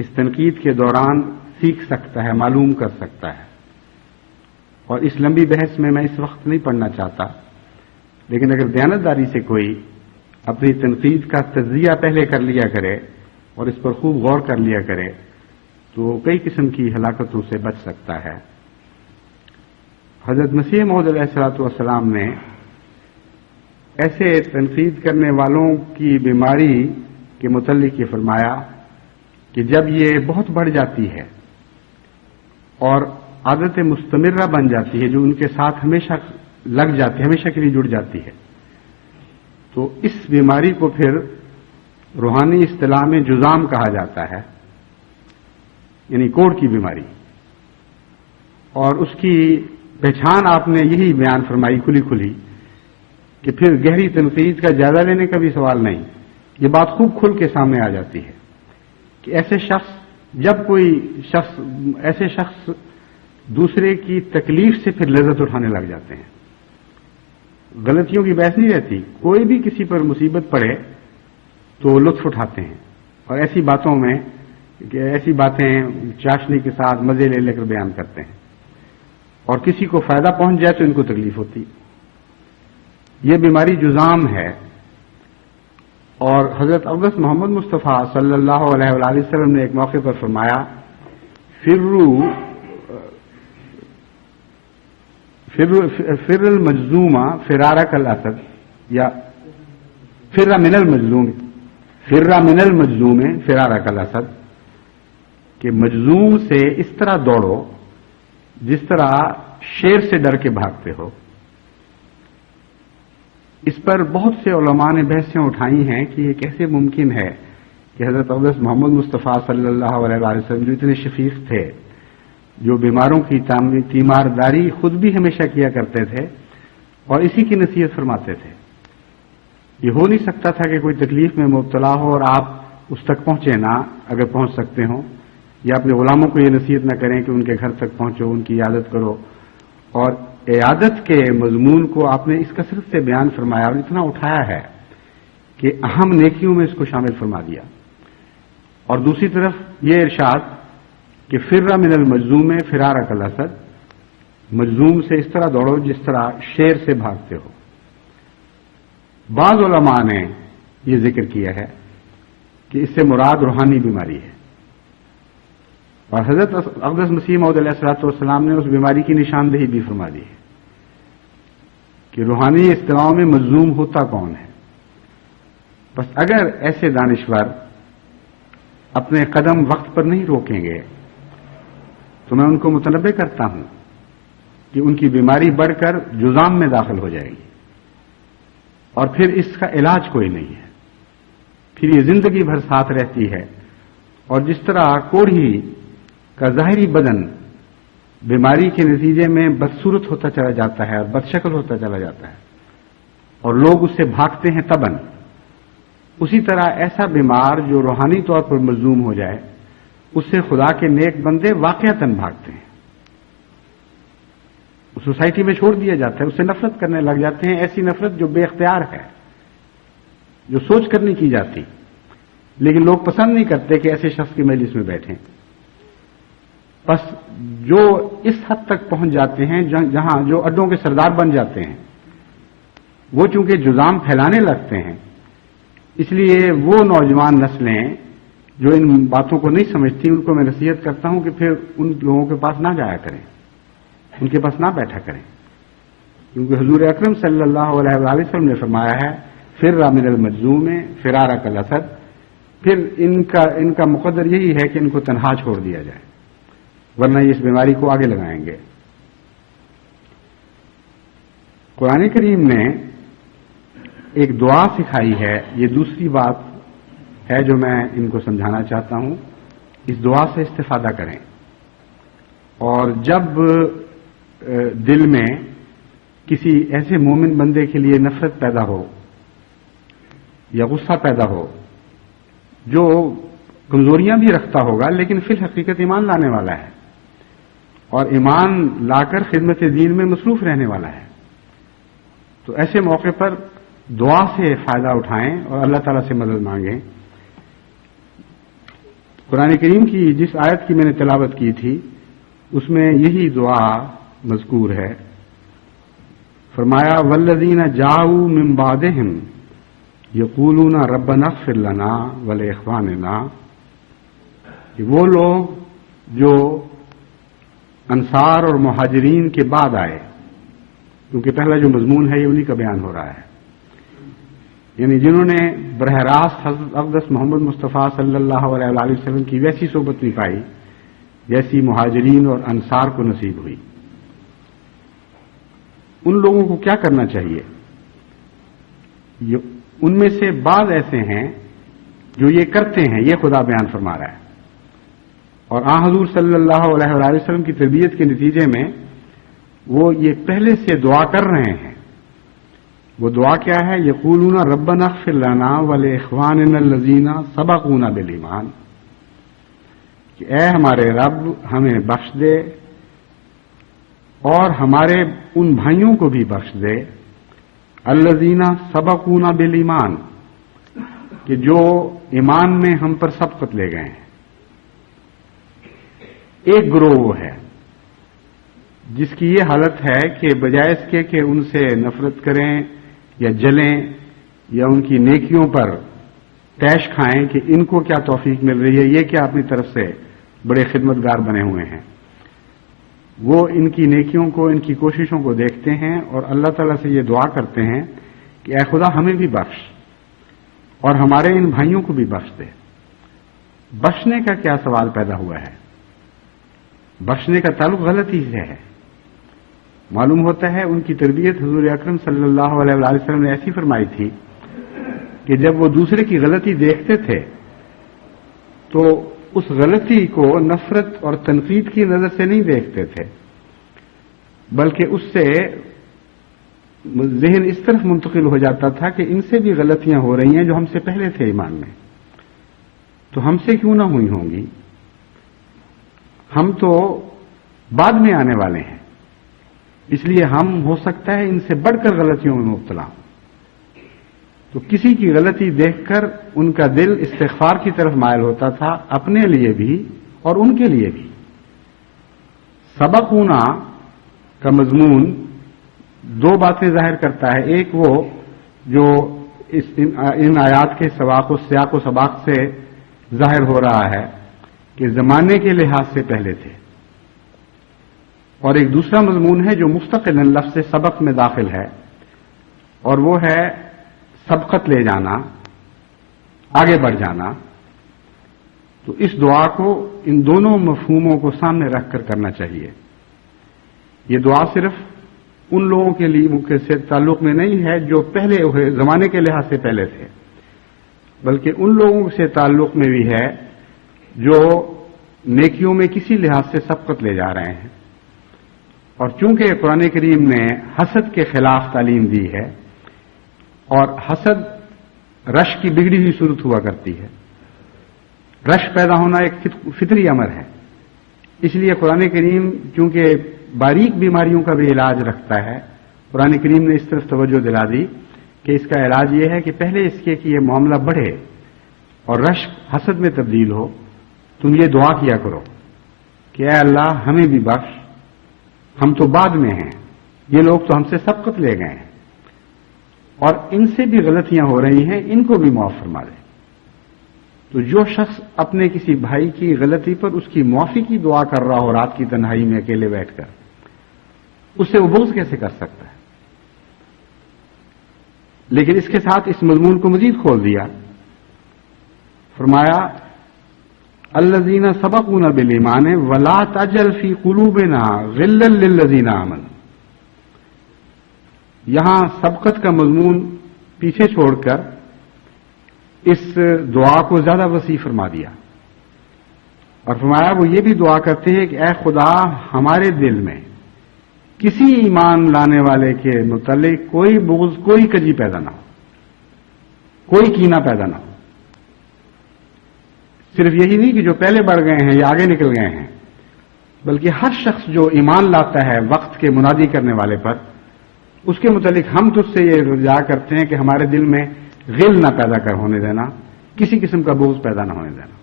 اس تنقید کے دوران سیکھ سکتا ہے، معلوم کر سکتا ہے. اور اس لمبی بحث میں اس وقت نہیں پڑھنا چاہتا، لیکن اگر دیانتداری سے کوئی اپنی تنقید کا تجزیہ پہلے کر لیا کرے اور اس پر خوب غور کر لیا کرے تو کئی قسم کی ہلاکتوں سے بچ سکتا ہے. حضرت مسیح موعود علیہ الصلوۃ والسلام نے ایسے تنقید کرنے والوں کی بیماری کے متعلق یہ فرمایا کہ جب یہ بہت بڑھ جاتی ہے اور عادت مستمرہ بن جاتی ہے، جو ان کے ساتھ ہمیشہ لگ جاتی ہے، ہمیشہ کے لیے جڑ جاتی ہے، تو اس بیماری کو پھر روحانی اصطلاح میں جذام کہا جاتا ہے، یعنی کوڑ کی بیماری. اور اس کی پہچان آپ نے یہی بیان فرمائی کھلی کھلی کہ پھر گہری تنقید کا جائزہ لینے کا بھی سوال نہیں. یہ بات خوب کھل کے سامنے آ جاتی ہے کہ ایسے شخص دوسرے کی تکلیف سے پھر لذت اٹھانے لگ جاتے ہیں. غلطیوں کی بحث نہیں رہتی، کوئی بھی کسی پر مصیبت پڑے تو لطف اٹھاتے ہیں اور ایسی باتیں چاشنی کے ساتھ مزے لے لے کر بیان کرتے ہیں، اور کسی کو فائدہ پہنچ جائے تو ان کو تکلیف ہوتی. یہ بیماری جذام ہے. اور حضرت اقدس محمد مصطفیٰ صلی اللہ علیہ وآلہ وسلم نے ایک موقع پر فرمایا، فر المجذوم فرارک الاسد، یا فر من المجذوم فرارک الاسد، کہ مجذوم سے اس طرح دوڑو جس طرح شیر سے ڈر کے بھاگتے ہو. اس پر بہت سے علماء نے بحثیں اٹھائی ہیں کہ یہ کیسے ممکن ہے کہ حضرت اقدس محمد مصطفیٰ صلی اللہ علیہ وسلم جو اتنے شفیق تھے، جو بیماروں کی تیمارداری خود بھی ہمیشہ کیا کرتے تھے اور اسی کی نصیحت فرماتے تھے. یہ ہو نہیں سکتا تھا کہ کوئی تکلیف میں مبتلا ہو اور آپ اس تک پہنچے نہ، اگر پہنچ سکتے ہوں، یا اپنے غلاموں کو یہ نصیحت نہ کریں کہ ان کے گھر تک پہنچو، ان کی عیادت کرو. اور عیادت کے مضمون کو آپ نے اس کثرت سے بیان فرمایا اور اتنا اٹھایا ہے کہ اہم نیکیوں میں اس کو شامل فرما دیا. اور دوسری طرف یہ ارشاد کہ فر من المجذوم فرارک الاسد، مجذوم سے اس طرح دوڑو جس طرح شیر سے بھاگتے ہو. بعض علماء نے یہ ذکر کیا ہے کہ اس سے مراد روحانی بیماری ہے، اور حضرت اقدس مسیح موعود علیہ الصلوۃ والسلام نے اس بیماری کی نشاندہی بھی فرما دی ہے کہ روحانی اصطلاحوں میں مجذوم ہوتا کون ہے. بس اگر ایسے دانشور اپنے قدم وقت پر نہیں روکیں گے تو میں ان کو متنبہ کرتا ہوں کہ ان کی بیماری بڑھ کر جذام میں داخل ہو جائے گی، اور پھر اس کا علاج کوئی نہیں ہے. پھر یہ زندگی بھر ساتھ رہتی ہے. اور جس طرح کوڑھی کا ظاہری بدن بیماری کے نتیجے میں بدصورت ہوتا چلا جاتا ہے اور بدشکل ہوتا چلا جاتا ہے اور لوگ اس سے بھاگتے ہیں تباً، اسی طرح ایسا بیمار جو روحانی طور پر مظلوم ہو جائے اس سے خدا کے نیک بندے واقعتاً بھاگتے ہیں. اس سوسائٹی میں چھوڑ دیا جاتا ہے، اس سے نفرت کرنے لگ جاتے ہیں، ایسی نفرت جو بے اختیار ہے، جو سوچ کر نہیں کی جاتی. لیکن لوگ پسند نہیں کرتے کہ ایسے شخص کی مجلس میں بیٹھیں. بس جو اس حد تک پہنچ جاتے ہیں جہاں جو اڈوں کے سردار بن جاتے ہیں، وہ چونکہ جذام پھیلانے لگتے ہیں، اس لیے وہ نوجوان نسلیں جو ان باتوں کو نہیں سمجھتی ان کو میں نصیحت کرتا ہوں کہ پھر ان لوگوں کے پاس نہ جایا کریں، ان کے پاس نہ بیٹھا کریں، کیونکہ حضور اکرم صلی اللہ علیہ وآلہ وسلم نے فرمایا ہے فر من المجذوم فرارک الاسد. پھر ان کا مقدر یہی ہے کہ ان کو تنہا چھوڑ دیا جائے، ورنہ یہ اس بیماری کو آگے لگائیں گے. قرآن کریم نے ایک دعا سکھائی ہے، یہ دوسری بات ہے جو میں ان کو سمجھانا چاہتا ہوں. اس دعا سے استفادہ کریں، اور جب دل میں کسی ایسے مومن بندے کے لیے نفرت پیدا ہو یا غصہ پیدا ہو جو کمزوریاں بھی رکھتا ہوگا لیکن فی الحقیقت ایمان لانے والا ہے اور ایمان لا کر خدمت دین میں مصروف رہنے والا ہے، تو ایسے موقع پر دعا سے فائدہ اٹھائیں اور اللہ تعالیٰ سے مدد مانگیں. قرآن کریم کی جس آیت کی میں نے تلاوت کی تھی اس میں یہی دعا مذکور ہے. فرمایا والذین جاؤوا من بعدہم یقولون ربنا اغفر لنا ولاخواننا، کہ وہ لوگ جو انصار اور مہاجرین کے بعد آئے، کیونکہ پہلا جو مضمون ہے یہ انہی کا بیان ہو رہا ہے، یعنی جنہوں نے براہ راست حضرت اقدس محمد مصطفیٰ صلی اللہ علیہ وآلہ وسلم کی ویسی صحبت نہیں پائی جیسی مہاجرین اور انصار کو نصیب ہوئی. ان لوگوں کو کیا کرنا چاہیے؟ ان میں سے بعض ایسے ہیں جو یہ کرتے ہیں، یہ خدا بیان فرما رہا ہے، اور آن حضور صلی اللہ علیہ وآلہ وسلم کی تربیت کے نتیجے میں وہ یہ پہلے سے دعا کر رہے ہیں. وہ دعا کیا ہے؟ یقولون ربنا اغفر لنا ولاخواننا الذین سبقونا بالایمان، کہ اے ہمارے رب ہمیں بخش دے اور ہمارے ان بھائیوں کو بھی بخش دے، الذین سبقونا بالایمان، کہ جو ایمان میں ہم پر سبقت لے گئے ہیں. ایک گروہ وہ ہے جس کی یہ حالت ہے کہ بجائے اس کے کہ ان سے نفرت کریں یا جلیں یا ان کی نیکیوں پر تیش کھائیں کہ ان کو کیا توفیق مل رہی ہے، یہ کیا اپنی طرف سے بڑے خدمتگار بنے ہوئے ہیں، وہ ان کی نیکیوں کو، ان کی کوششوں کو دیکھتے ہیں اور اللہ تعالیٰ سے یہ دعا کرتے ہیں کہ اے خدا ہمیں بھی بخش اور ہمارے ان بھائیوں کو بھی بخش دے. بخشنے کا کیا سوال پیدا ہوا ہے؟ بخشنے کا تعلق غلطی سے ہے. معلوم ہوتا ہے ان کی تربیت حضور اکرم صلی اللہ علیہ وآلہ وسلم نے ایسی فرمائی تھی کہ جب وہ دوسرے کی غلطی دیکھتے تھے تو اس غلطی کو نفرت اور تنقید کی نظر سے نہیں دیکھتے تھے، بلکہ اس سے ذہن اس طرف منتقل ہو جاتا تھا کہ ان سے بھی غلطیاں ہو رہی ہیں جو ہم سے پہلے تھے ایمان میں، تو ہم سے کیوں نہ ہوئی ہوں گی، ہم تو بعد میں آنے والے ہیں، اس لیے ہم ہو سکتا ہے ان سے بڑھ کر غلطیوں میں مبتلا ہوں. تو کسی کی غلطی دیکھ کر ان کا دل استغفار کی طرف مائل ہوتا تھا، اپنے لیے بھی اور ان کے لیے بھی. سبقونا کا مضمون دو باتیں ظاہر کرتا ہے. ایک وہ جو ان آیات کے سیاق و سباق سے ظاہر ہو رہا ہے کہ زمانے کے لحاظ سے پہلے تھے، اور ایک دوسرا مضمون ہے جو مستقل لفظ سبق میں داخل ہے، اور وہ ہے سبقت لے جانا، آگے بڑھ جانا. تو اس دعا کو ان دونوں مفہوموں کو سامنے رکھ کر کرنا چاہیے. یہ دعا صرف ان لوگوں کے لیے سے تعلق میں نہیں ہے جو پہلے زمانے کے لحاظ سے پہلے تھے، بلکہ ان لوگوں سے تعلق میں بھی ہے جو نیکیوں میں کسی لحاظ سے سبقت لے جا رہے ہیں. اور چونکہ قرآن کریم نے حسد کے خلاف تعلیم دی ہے، اور حسد رش کی بگڑی ہوئی صورت ہوا کرتی ہے، رش پیدا ہونا ایک فطری امر ہے، اس لیے قرآن کریم چونکہ باریک بیماریوں کا بھی علاج رکھتا ہے، قرآن کریم نے اس طرف توجہ دلا دی کہ اس کا علاج یہ ہے کہ پہلے اس کے کہ یہ معاملہ بڑھے اور رش حسد میں تبدیل ہو، تم یہ دعا کیا کرو کہ اے اللہ ہمیں بھی بخش، ہم تو بعد میں ہیں، یہ لوگ تو ہم سے سبقت لے گئے ہیں اور ان سے بھی غلطیاں ہو رہی ہیں، ان کو بھی معاف فرما دے. تو جو شخص اپنے کسی بھائی کی غلطی پر اس کی معافی کی دعا کر رہا ہو رات کی تنہائی میں اکیلے بیٹھ کر، اس سے وہ بغض کیسے کر سکتا ہے؟ لیکن اس کے ساتھ اس مضمون کو مزید کھول دیا، فرمایا الذین سبقونا بالایمان ولا تجعل فی قلوبنا غلا للذین آمنوا. یہاں سبقت کا مضمون پیچھے چھوڑ کر اس دعا کو زیادہ وسیع فرما دیا اور فرمایا وہ یہ بھی دعا کرتے ہیں کہ اے خدا ہمارے دل میں کسی ایمان لانے والے کے متعلق کوئی بغض، کوئی کجی پیدا نہ ہو، کوئی کینہ پیدا نہ ہو. صرف یہی نہیں کہ جو پہلے بڑھ گئے ہیں یا آگے نکل گئے ہیں، بلکہ ہر شخص جو ایمان لاتا ہے وقت کے منادی کرنے والے پر، اس کے متعلق ہم تجھ سے یہ رجا کرتے ہیں کہ ہمارے دل میں غل نہ پیدا کر ہونے دینا، کسی قسم کا بغض پیدا نہ ہونے دینا.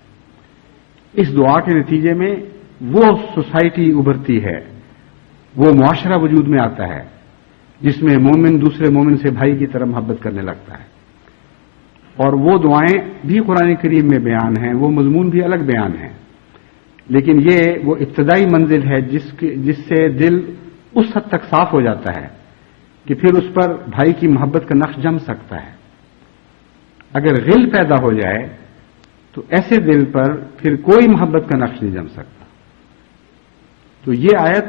اس دعا کے نتیجے میں وہ سوسائٹی ابھرتی ہے، وہ معاشرہ وجود میں آتا ہے جس میں مومن دوسرے مومن سے بھائی کی طرح محبت کرنے لگتا ہے. اور وہ دعائیں بھی قرآن کریم میں بیان ہیں، وہ مضمون بھی الگ بیان ہیں، لیکن یہ وہ ابتدائی منزل ہے جس سے دل اس حد تک صاف ہو جاتا ہے کہ پھر اس پر بھائی کی محبت کا نقش جم سکتا ہے. اگر غل پیدا ہو جائے تو ایسے دل پر پھر کوئی محبت کا نقش نہیں جم سکتا. تو یہ آیت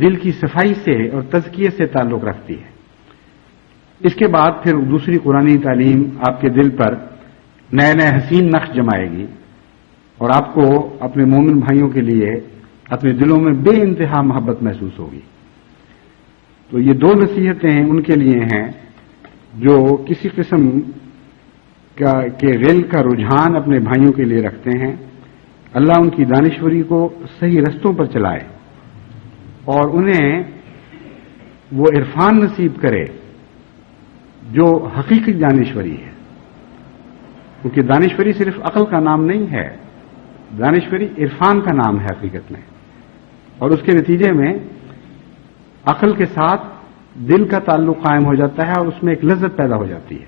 دل کی صفائی سے اور تزکیے سے تعلق رکھتی ہے. اس کے بعد پھر دوسری قرآنی تعلیم آپ کے دل پر نئے نئے حسین نقش جمائے گی اور آپ کو اپنے مومن بھائیوں کے لیے اپنے دلوں میں بے انتہا محبت محسوس ہوگی. تو یہ دو نصیحتیں ان کے لیے ہیں جو کسی قسم کے غل کا رجحان اپنے بھائیوں کے لیے رکھتے ہیں. اللہ ان کی دانشوری کو صحیح رستوں پر چلائے اور انہیں وہ عرفان نصیب کرے جو حقیقی دانشوری ہے. کیونکہ دانشوری صرف عقل کا نام نہیں ہے، دانشوری عرفان کا نام ہے حقیقت میں، اور اس کے نتیجے میں عقل کے ساتھ دل کا تعلق قائم ہو جاتا ہے اور اس میں ایک لذت پیدا ہو جاتی ہے.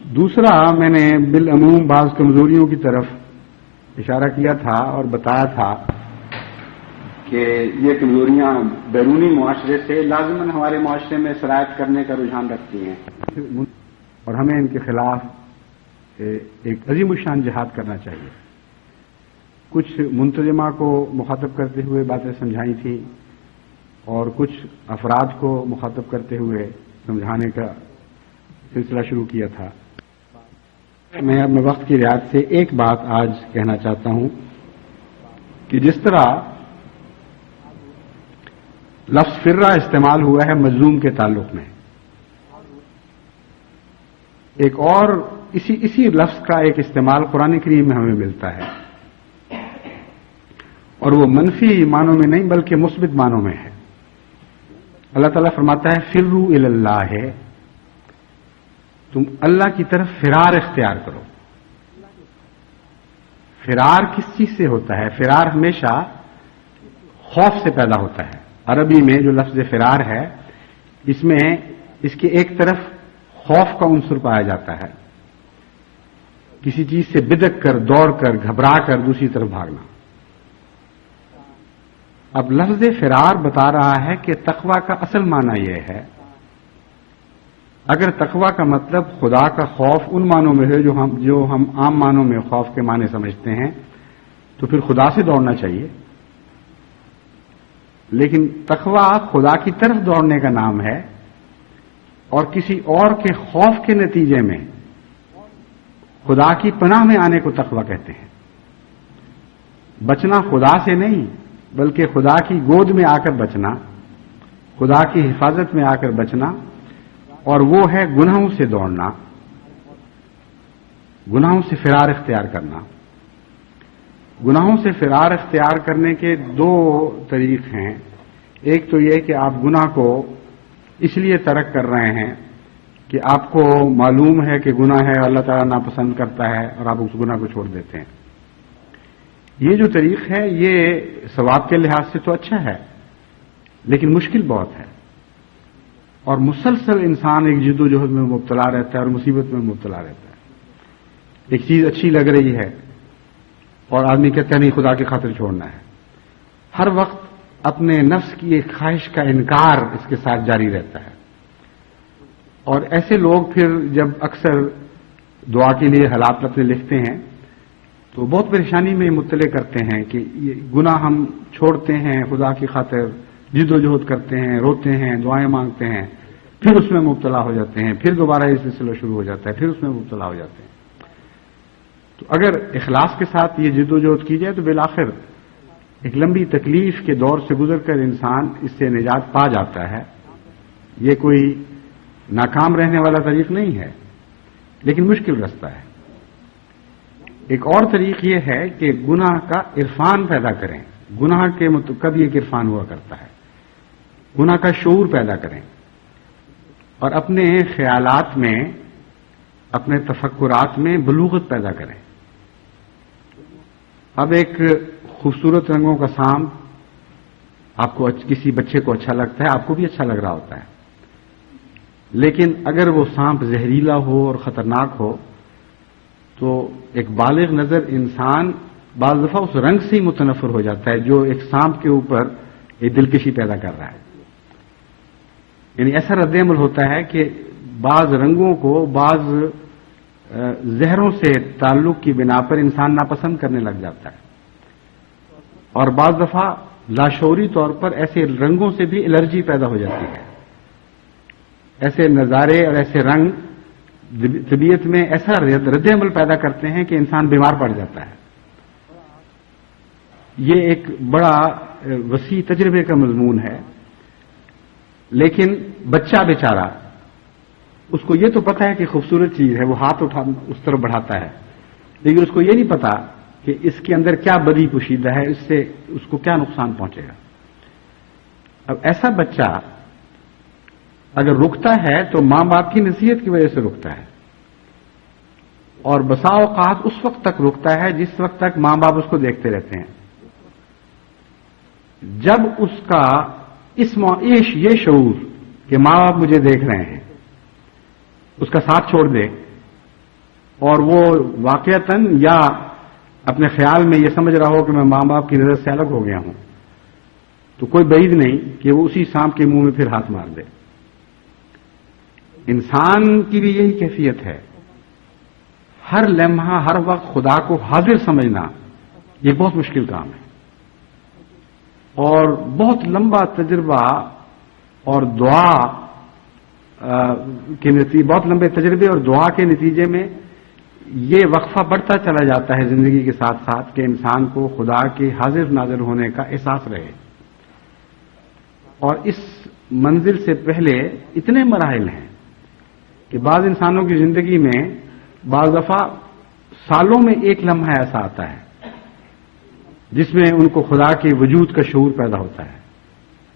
دوسرا، میں نے بالعموم بعض کمزوریوں کی طرف اشارہ کیا تھا اور بتایا تھا کہ یہ کمزوریاں بیرونی معاشرے سے لازماً ہمارے معاشرے میں سرایت کرنے کا رجحان رکھتی ہیں اور ہمیں ان کے خلاف ایک عظیم الشان جہاد کرنا چاہیے. کچھ منتظمہ کو مخاطب کرتے ہوئے باتیں سمجھائی تھی اور کچھ افراد کو مخاطب کرتے ہوئے سمجھانے کا سلسلہ شروع کیا تھا. میں اپنے وقت کی رعایت سے ایک بات آج کہنا چاہتا ہوں کہ جس طرح لفظ فرہ استعمال ہوا ہے مظلوم کے تعلق میں، ایک اور اسی لفظ کا ایک استعمال قرآن کریم میں ہمیں ملتا ہے، اور وہ منفی معنوں میں نہیں بلکہ مثبت معنوں میں ہے. اللہ تعالیٰ فرماتا ہے فروا الی اللہ ہے، تم اللہ کی طرف فرار اختیار کرو. فرار کس چیز سے ہوتا ہے؟ فرار ہمیشہ خوف سے پیدا ہوتا ہے. عربی میں جو لفظ فرار ہے اس میں اس کے ایک طرف خوف کا عنصر پایا جاتا ہے، کسی چیز سے بدک کر دوڑ کر گھبرا کر دوسری طرف بھاگنا. اب لفظ فرار بتا رہا ہے کہ تقوی کا اصل معنی یہ ہے، اگر تقوی کا مطلب خدا کا خوف ان معنوں میں ہے جو ہم عام معنوں میں خوف کے معنی سمجھتے ہیں تو پھر خدا سے دوڑنا چاہیے. لیکن تقوی خدا کی طرف دوڑنے کا نام ہے اور کسی اور کے خوف کے نتیجے میں خدا کی پناہ میں آنے کو تقوی کہتے ہیں. بچنا خدا سے نہیں بلکہ خدا کی گود میں آ کر بچنا، خدا کی حفاظت میں آ کر بچنا، اور وہ ہے گناہوں سے دوڑنا، گناہوں سے فرار اختیار کرنا. گناہوں سے فرار اختیار کرنے کے دو طریق ہیں. ایک تو یہ کہ آپ گناہ کو اس لیے ترک کر رہے ہیں کہ آپ کو معلوم ہے کہ گناہ ہے، اللہ تعالیٰ ناپسند کرتا ہے اور آپ اس گناہ کو چھوڑ دیتے ہیں. یہ جو طریق ہے یہ ثواب کے لحاظ سے تو اچھا ہے لیکن مشکل بہت ہے، اور مسلسل انسان ایک جد و جہد میں مبتلا رہتا ہے اور مصیبت میں مبتلا رہتا ہے. ایک چیز اچھی لگ رہی ہے اور آدمی کہتا ہے نہیں خدا کی خاطر چھوڑنا ہے، ہر وقت اپنے نفس کی ایک خواہش کا انکار اس کے ساتھ جاری رہتا ہے. اور ایسے لوگ پھر جب اکثر دعا کے لیے حالات اپنے لکھتے ہیں تو بہت پریشانی میں مطلع کرتے ہیں کہ یہ گناہ ہم چھوڑتے ہیں خدا کی خاطر، جد و جہد کرتے ہیں، روتے ہیں، دعائیں مانگتے ہیں، پھر اس میں مبتلا ہو جاتے ہیں، پھر دوبارہ یہ سلسلہ شروع ہو جاتا ہے، پھر اس میں مبتلا ہو جاتے ہیں. تو اگر اخلاص کے ساتھ یہ جد و جہد کی جائے تو بالآخر ایک لمبی تکلیف کے دور سے گزر کر انسان اس سے نجات پا جاتا ہے. یہ کوئی ناکام رہنے والا طریق نہیں ہے لیکن مشکل رستہ ہے. ایک اور طریق یہ ہے کہ گناہ کا عرفان پیدا کریں. گناہ کے کب ایک عرفان ہوا کرتا ہے، گناہ کا شعور پیدا کریں اور اپنے خیالات میں، اپنے تفکرات میں بلوغت پیدا کریں. اب ایک خوبصورت رنگوں کا سانپ آپ کو کسی بچے کو اچھا لگتا ہے، آپ کو بھی اچھا لگ رہا ہوتا ہے، لیکن اگر وہ سانپ زہریلا ہو اور خطرناک ہو تو ایک بالغ نظر انسان بعض دفعہ اس رنگ سے ہی متنفر ہو جاتا ہے جو ایک سانپ کے اوپر ایک دلکشی پیدا کر رہا ہے. یعنی ایسا رد عمل ہوتا ہے کہ بعض رنگوں کو بعض زہروں سے تعلق کی بنا پر انسان ناپسند کرنے لگ جاتا ہے، اور بعض دفعہ لاشعوری طور پر ایسے رنگوں سے بھی الرجی پیدا ہو جاتی ہے. ایسے نظارے اور ایسے رنگ طبیعت میں ایسا رد عمل پیدا کرتے ہیں کہ انسان بیمار پڑ جاتا ہے. یہ ایک بڑا وسیع تجربے کا مضمون ہے، لیکن بچہ بیچارہ اس کو یہ تو پتا ہے کہ خوبصورت چیز ہے، وہ ہاتھ اٹھا اس طرف بڑھاتا ہے، لیکن اس کو یہ نہیں پتا کہ اس کے اندر کیا بدی پوشیدہ ہے، اس سے اس کو کیا نقصان پہنچے گا. اب ایسا بچہ اگر رکتا ہے تو ماں باپ کی نصیحت کی وجہ سے رکتا ہے، اور بسا اوقات اس وقت تک رکتا ہے جس وقت تک ماں باپ اس کو دیکھتے رہتے ہیں. جب اس کا یہ شعور کہ ماں باپ مجھے دیکھ رہے ہیں اس کا ساتھ چھوڑ دے، اور وہ واقعتاً یا اپنے خیال میں یہ سمجھ رہا ہو کہ میں ماں باپ کی نظر سے الگ ہو گیا ہوں، تو کوئی بعید نہیں کہ وہ اسی سانپ کے منہ میں پھر ہاتھ مار دے. انسان کی بھی یہی کیفیت ہے. ہر لمحہ ہر وقت خدا کو حاضر سمجھنا یہ بہت مشکل کام ہے، اور بہت لمبا تجربہ اور دعا کے نتیجے، بہت لمبے تجربے اور دعا کے نتیجے میں یہ وقفہ بڑھتا چلا جاتا ہے زندگی کے ساتھ ساتھ کہ انسان کو خدا کے حاضر ناظر ہونے کا احساس رہے. اور اس منزل سے پہلے اتنے مراحل ہیں کہ بعض انسانوں کی زندگی میں بعض دفعہ سالوں میں ایک لمحہ ایسا آتا ہے جس میں ان کو خدا کے وجود کا شعور پیدا ہوتا ہے،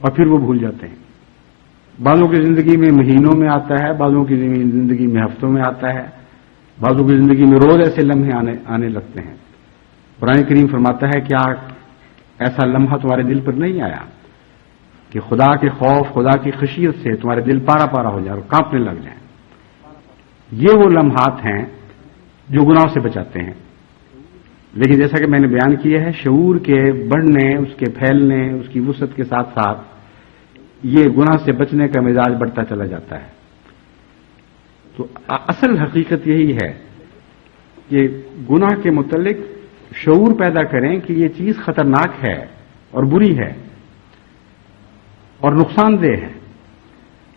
اور پھر وہ بھول جاتے ہیں. بعضوں کی زندگی میں مہینوں میں آتا ہے، بعضوں کی زندگی میں ہفتوں میں آتا ہے، بعضوں کی زندگی میں روز ایسے لمحے آنے لگتے ہیں. قرآن کریم فرماتا ہے کیا ایسا لمحہ تمہارے دل پر نہیں آیا کہ خدا کے خوف، خدا کی خشیت سے تمہارے دل پارا پارا ہو جائے اور کانپنے لگ جائیں. یہ وہ لمحات ہیں جو گناہوں سے بچاتے ہیں. لیکن جیسا کہ میں نے بیان کیا ہے، شعور کے بڑھنے، اس کے پھیلنے، اس کی وسعت کے ساتھ ساتھ یہ گناہ سے بچنے کا مزاج بڑھتا چلا جاتا ہے. تو اصل حقیقت یہی ہے کہ گناہ کے متعلق شعور پیدا کریں کہ یہ چیز خطرناک ہے اور بری ہے اور نقصان دہ ہے.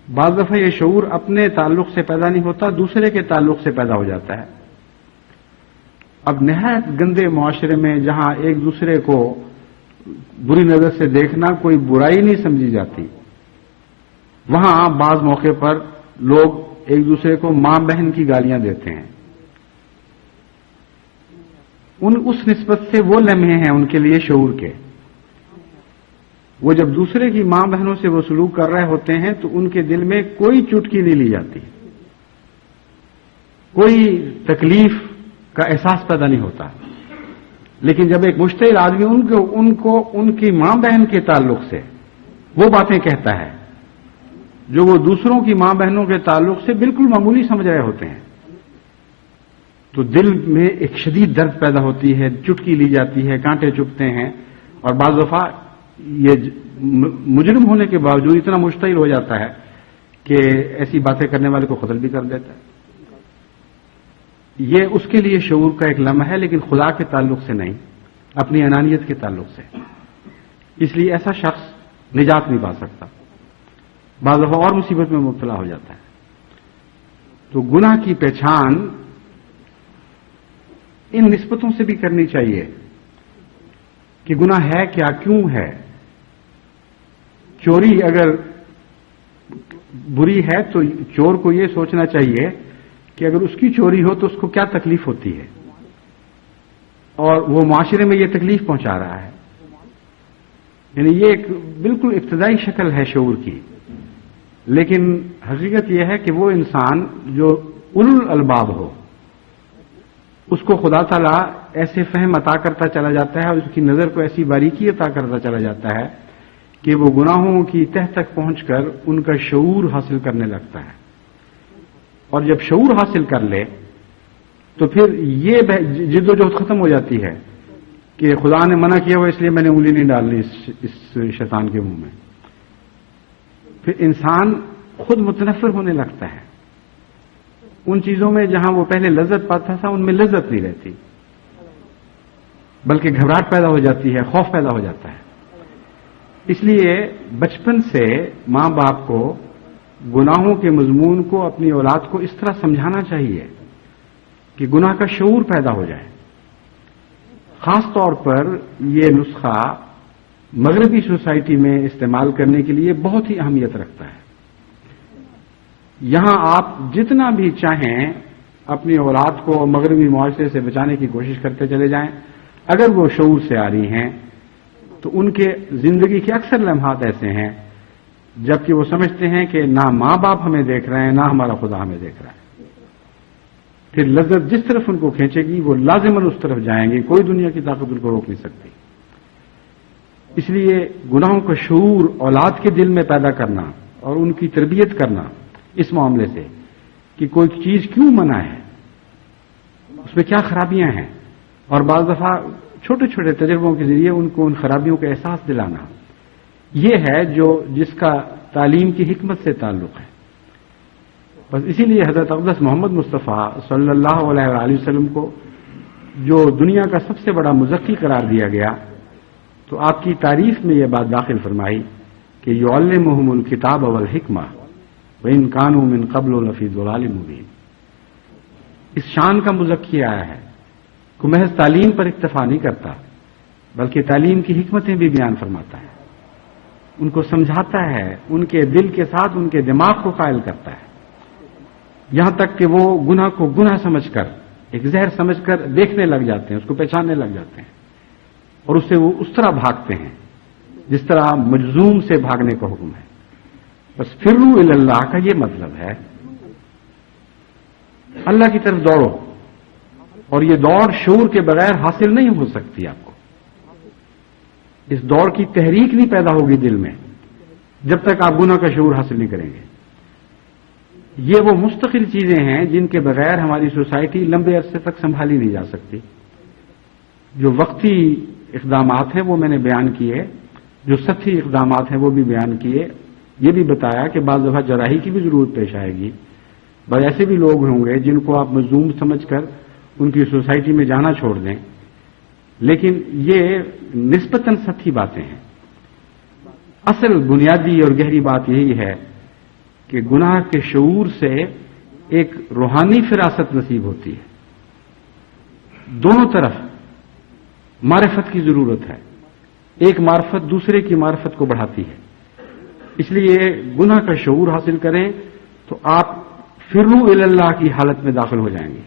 بعض دفعہ یہ شعور اپنے تعلق سے پیدا نہیں ہوتا، دوسرے کے تعلق سے پیدا ہو جاتا ہے. اب نہایت گندے معاشرے میں جہاں ایک دوسرے کو بری نظر سے دیکھنا کوئی برائی نہیں سمجھی جاتی، وہاں بعض موقع پر لوگ ایک دوسرے کو ماں بہن کی گالیاں دیتے ہیں. اس نسبت سے وہ لمحے ہیں ان کے لیے شعور کے. وہ جب دوسرے کی ماں بہنوں سے وہ سلوک کر رہے ہوتے ہیں تو ان کے دل میں کوئی چٹکی نہیں لی جاتی، کوئی تکلیف کا احساس پیدا نہیں ہوتا. لیکن جب ایک مشتعل آدمی ان کی ماں بہن کے تعلق سے وہ باتیں کہتا ہے جو وہ دوسروں کی ماں بہنوں کے تعلق سے بالکل معمولی سمجھ رہے ہوتے ہیں، تو دل میں ایک شدید درد پیدا ہوتی ہے، چٹکی لی جاتی ہے، کانٹے چبھتے ہیں، اور بعض دفعہ یہ مجرم ہونے کے باوجود اتنا مشتعل ہو جاتا ہے کہ ایسی باتیں کرنے والے کو قتل بھی کر دیتا ہے. یہ اس کے لیے شعور کا ایک لمحہ ہے، لیکن خدا کے تعلق سے نہیں، اپنی انانیت کے تعلق سے. اس لیے ایسا شخص نجات نہیں پا سکتا، بعض دفعہ اور مصیبت میں مبتلا ہو جاتا ہے. تو گناہ کی پہچان ان نسبتوں سے بھی کرنی چاہیے کہ گناہ ہے کیا، کیوں ہے. چوری اگر بری ہے تو چور کو یہ سوچنا چاہیے کہ اگر اس کی چوری ہو تو اس کو کیا تکلیف ہوتی ہے، اور وہ معاشرے میں یہ تکلیف پہنچا رہا ہے. یعنی یہ ایک بالکل ابتدائی شکل ہے شعور کی. لیکن حقیقت یہ ہے کہ وہ انسان جو اولو الالباب ہو، اس کو خدا تعالیٰ ایسے فہم عطا کرتا چلا جاتا ہے اور اس کی نظر کو ایسی باریکی عطا کرتا چلا جاتا ہے کہ وہ گناہوں کی تہ تک پہنچ کر ان کا شعور حاصل کرنے لگتا ہے، اور جب شعور حاصل کر لے تو پھر یہ جد و جہد ختم ہو جاتی ہے کہ خدا نے منع کیا ہوا اس لیے میں نے انگلی نہیں ڈالنی اس شیطان کے منہ میں. پھر انسان خود متنفر ہونے لگتا ہے ان چیزوں میں جہاں وہ پہلے لذت پاتا تھا، ان میں لذت نہیں رہتی، بلکہ گھبراہٹ پیدا ہو جاتی ہے، خوف پیدا ہو جاتا ہے. اس لیے بچپن سے ماں باپ کو گناہوں کے مضمون کو اپنی اولاد کو اس طرح سمجھانا چاہیے کہ گناہ کا شعور پیدا ہو جائے. خاص طور پر یہ نسخہ مغربی سوسائٹی میں استعمال کرنے کے لیے بہت ہی اہمیت رکھتا ہے. یہاں آپ جتنا بھی چاہیں اپنی اولاد کو مغربی معاشرے سے بچانے کی کوشش کرتے چلے جائیں، اگر وہ شعور سے آ رہی ہیں تو ان کے زندگی کے اکثر لمحات ایسے ہیں جبکہ وہ سمجھتے ہیں کہ نہ ماں باپ ہمیں دیکھ رہے ہیں نہ ہمارا خدا ہمیں دیکھ رہا ہے. پھر لذت جس طرف ان کو کھینچے گی وہ لازماً اس طرف جائیں گے، کوئی دنیا کی طاقت ان کو روک نہیں سکتی. اس لیے گناہوں کا شعور اولاد کے دل میں پیدا کرنا اور ان کی تربیت کرنا اس معاملے سے کہ کوئی چیز کیوں منع ہے، اس میں کیا خرابیاں ہیں، اور بعض دفعہ چھوٹے چھوٹے تجربوں کے ذریعے ان کو ان خرابیوں کا احساس دلانا، یہ ہے جس کا تعلیم کی حکمت سے تعلق ہے. بس اسی لیے حضرت اقدس محمد مصطفیٰ صلی اللہ علیہ وآلہ وسلم کو جو دنیا کا سب سے بڑا مزکی قرار دیا گیا، تو آپ کی تعریف میں یہ بات داخل فرمائی کہ یعلمہم الکتاب والحکمہ وإن كانوا من قبل لفی ضلال مبین. اس شان کا مزکی آیا ہے کہ محض تعلیم پر اکتفا نہیں کرتا بلکہ تعلیم کی حکمتیں بھی بیان فرماتا ہے، ان کو سمجھاتا ہے، ان کے دل کے ساتھ ان کے دماغ کو قائل کرتا ہے، یہاں تک کہ وہ گناہ کو گناہ سمجھ کر ایک زہر سمجھ کر دیکھنے لگ جاتے ہیں، اس کو پہچاننے لگ جاتے ہیں، اور اس سے وہ اس طرح بھاگتے ہیں جس طرح مجذوم سے بھاگنے کا حکم ہے. بس فروا الی اللہ کا یہ مطلب ہے اللہ کی طرف دوڑو، اور یہ دوڑ شعور کے بغیر حاصل نہیں ہو سکتی. آپ کو اس دوڑ کی تحریک نہیں پیدا ہوگی دل میں جب تک آپ گناہ کا شعور حاصل نہیں کریں گے. یہ وہ مستقل چیزیں ہیں جن کے بغیر ہماری سوسائٹی لمبے عرصے تک سنبھالی نہیں جا سکتی. جو وقتی اقدامات ہیں وہ میں نے بیان کیے، جو سطحی اقدامات ہیں وہ بھی بیان کیے. یہ بھی بتایا کہ بعض دفعہ جراحی کی بھی ضرورت پیش آئے گی، بعض ایسے بھی لوگ ہوں گے جن کو آپ مظلوم سمجھ کر ان کی سوسائٹی میں جانا چھوڑ دیں. لیکن یہ نسبتاً سطحی باتیں ہیں. اصل بنیادی اور گہری بات یہی ہے کہ گناہ کے شعور سے ایک روحانی فراست نصیب ہوتی ہے. دونوں طرف معرفت کی ضرورت ہے، ایک معرفت دوسرے کی معرفت کو بڑھاتی ہے. اس لیے گناہ کا شعور حاصل کریں تو آپ فروا الی اللہ کی حالت میں داخل ہو جائیں گے.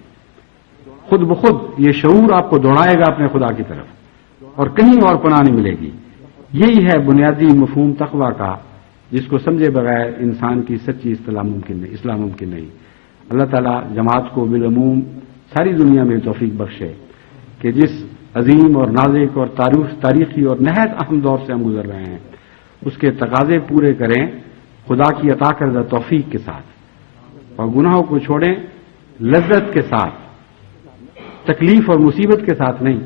خود بخود یہ شعور آپ کو دوڑائے گا اپنے خدا کی طرف، اور کہیں اور پناہ نہیں ملے گی. یہی ہے بنیادی مفہوم تقویٰ کا، جس کو سمجھے بغیر انسان کی سچی اصطلاح ممکن نہیں، اسلام ممکن نہیں. اللہ تعالیٰ جماعت کو بالعموم ساری دنیا میں توفیق بخشے کہ جس عظیم اور نازک اور تاریخی اور نہایت اہم دور سے ہم گزر رہے ہیں اس کے تقاضے پورے کریں خدا کی عطا کردہ توفیق کے ساتھ، اور گناہوں کو چھوڑیں لذت کے ساتھ، تکلیف اور مصیبت کے ساتھ نہیں،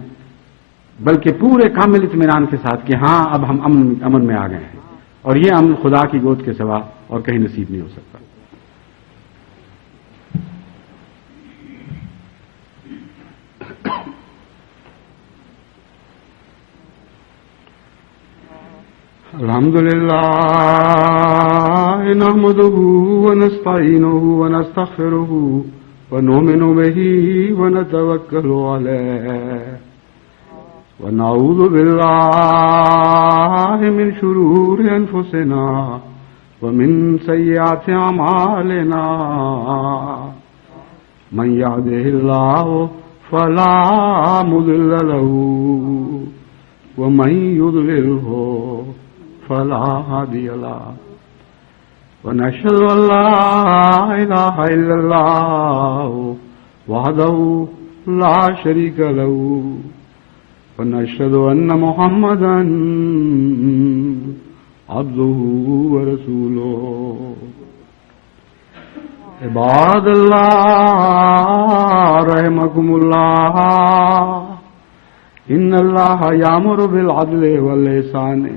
بلکہ پورے کامل اطمینان کے ساتھ کہ ہاں اب ہم امن میں آ گئے ہیں، اور یہ امن خدا کی گود کے سوا اور کہیں نصیب نہیں ہو سکتا. الحمدللہ نحمده ونستعینه ونستغفره ونؤمن به ونتوکل علیہ ونعوذ باللہ من شرور انفسنا ومن سیئات اعمالنا من یهده اللہ فلا مضل له ومن يضلله فلا هادي له ونشهد أن لا إله إلا الله وحده لا شريك له ونشهد أن محمدا عبده ورسوله عباد الله رحمكم الله إن الله يأمر بالعدل والإحسان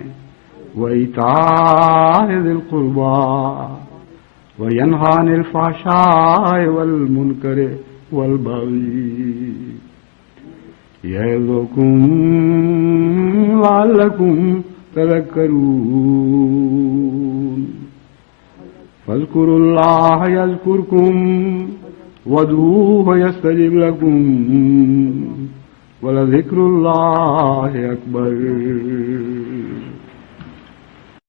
وإيتاء ذي القربى وينهى عن الفحشاء والمنكر والبغي يعظكم لعلكم تذكرون فاذكروا الله يذكركم وادعوه يستجب لكم ولذكر الله أكبر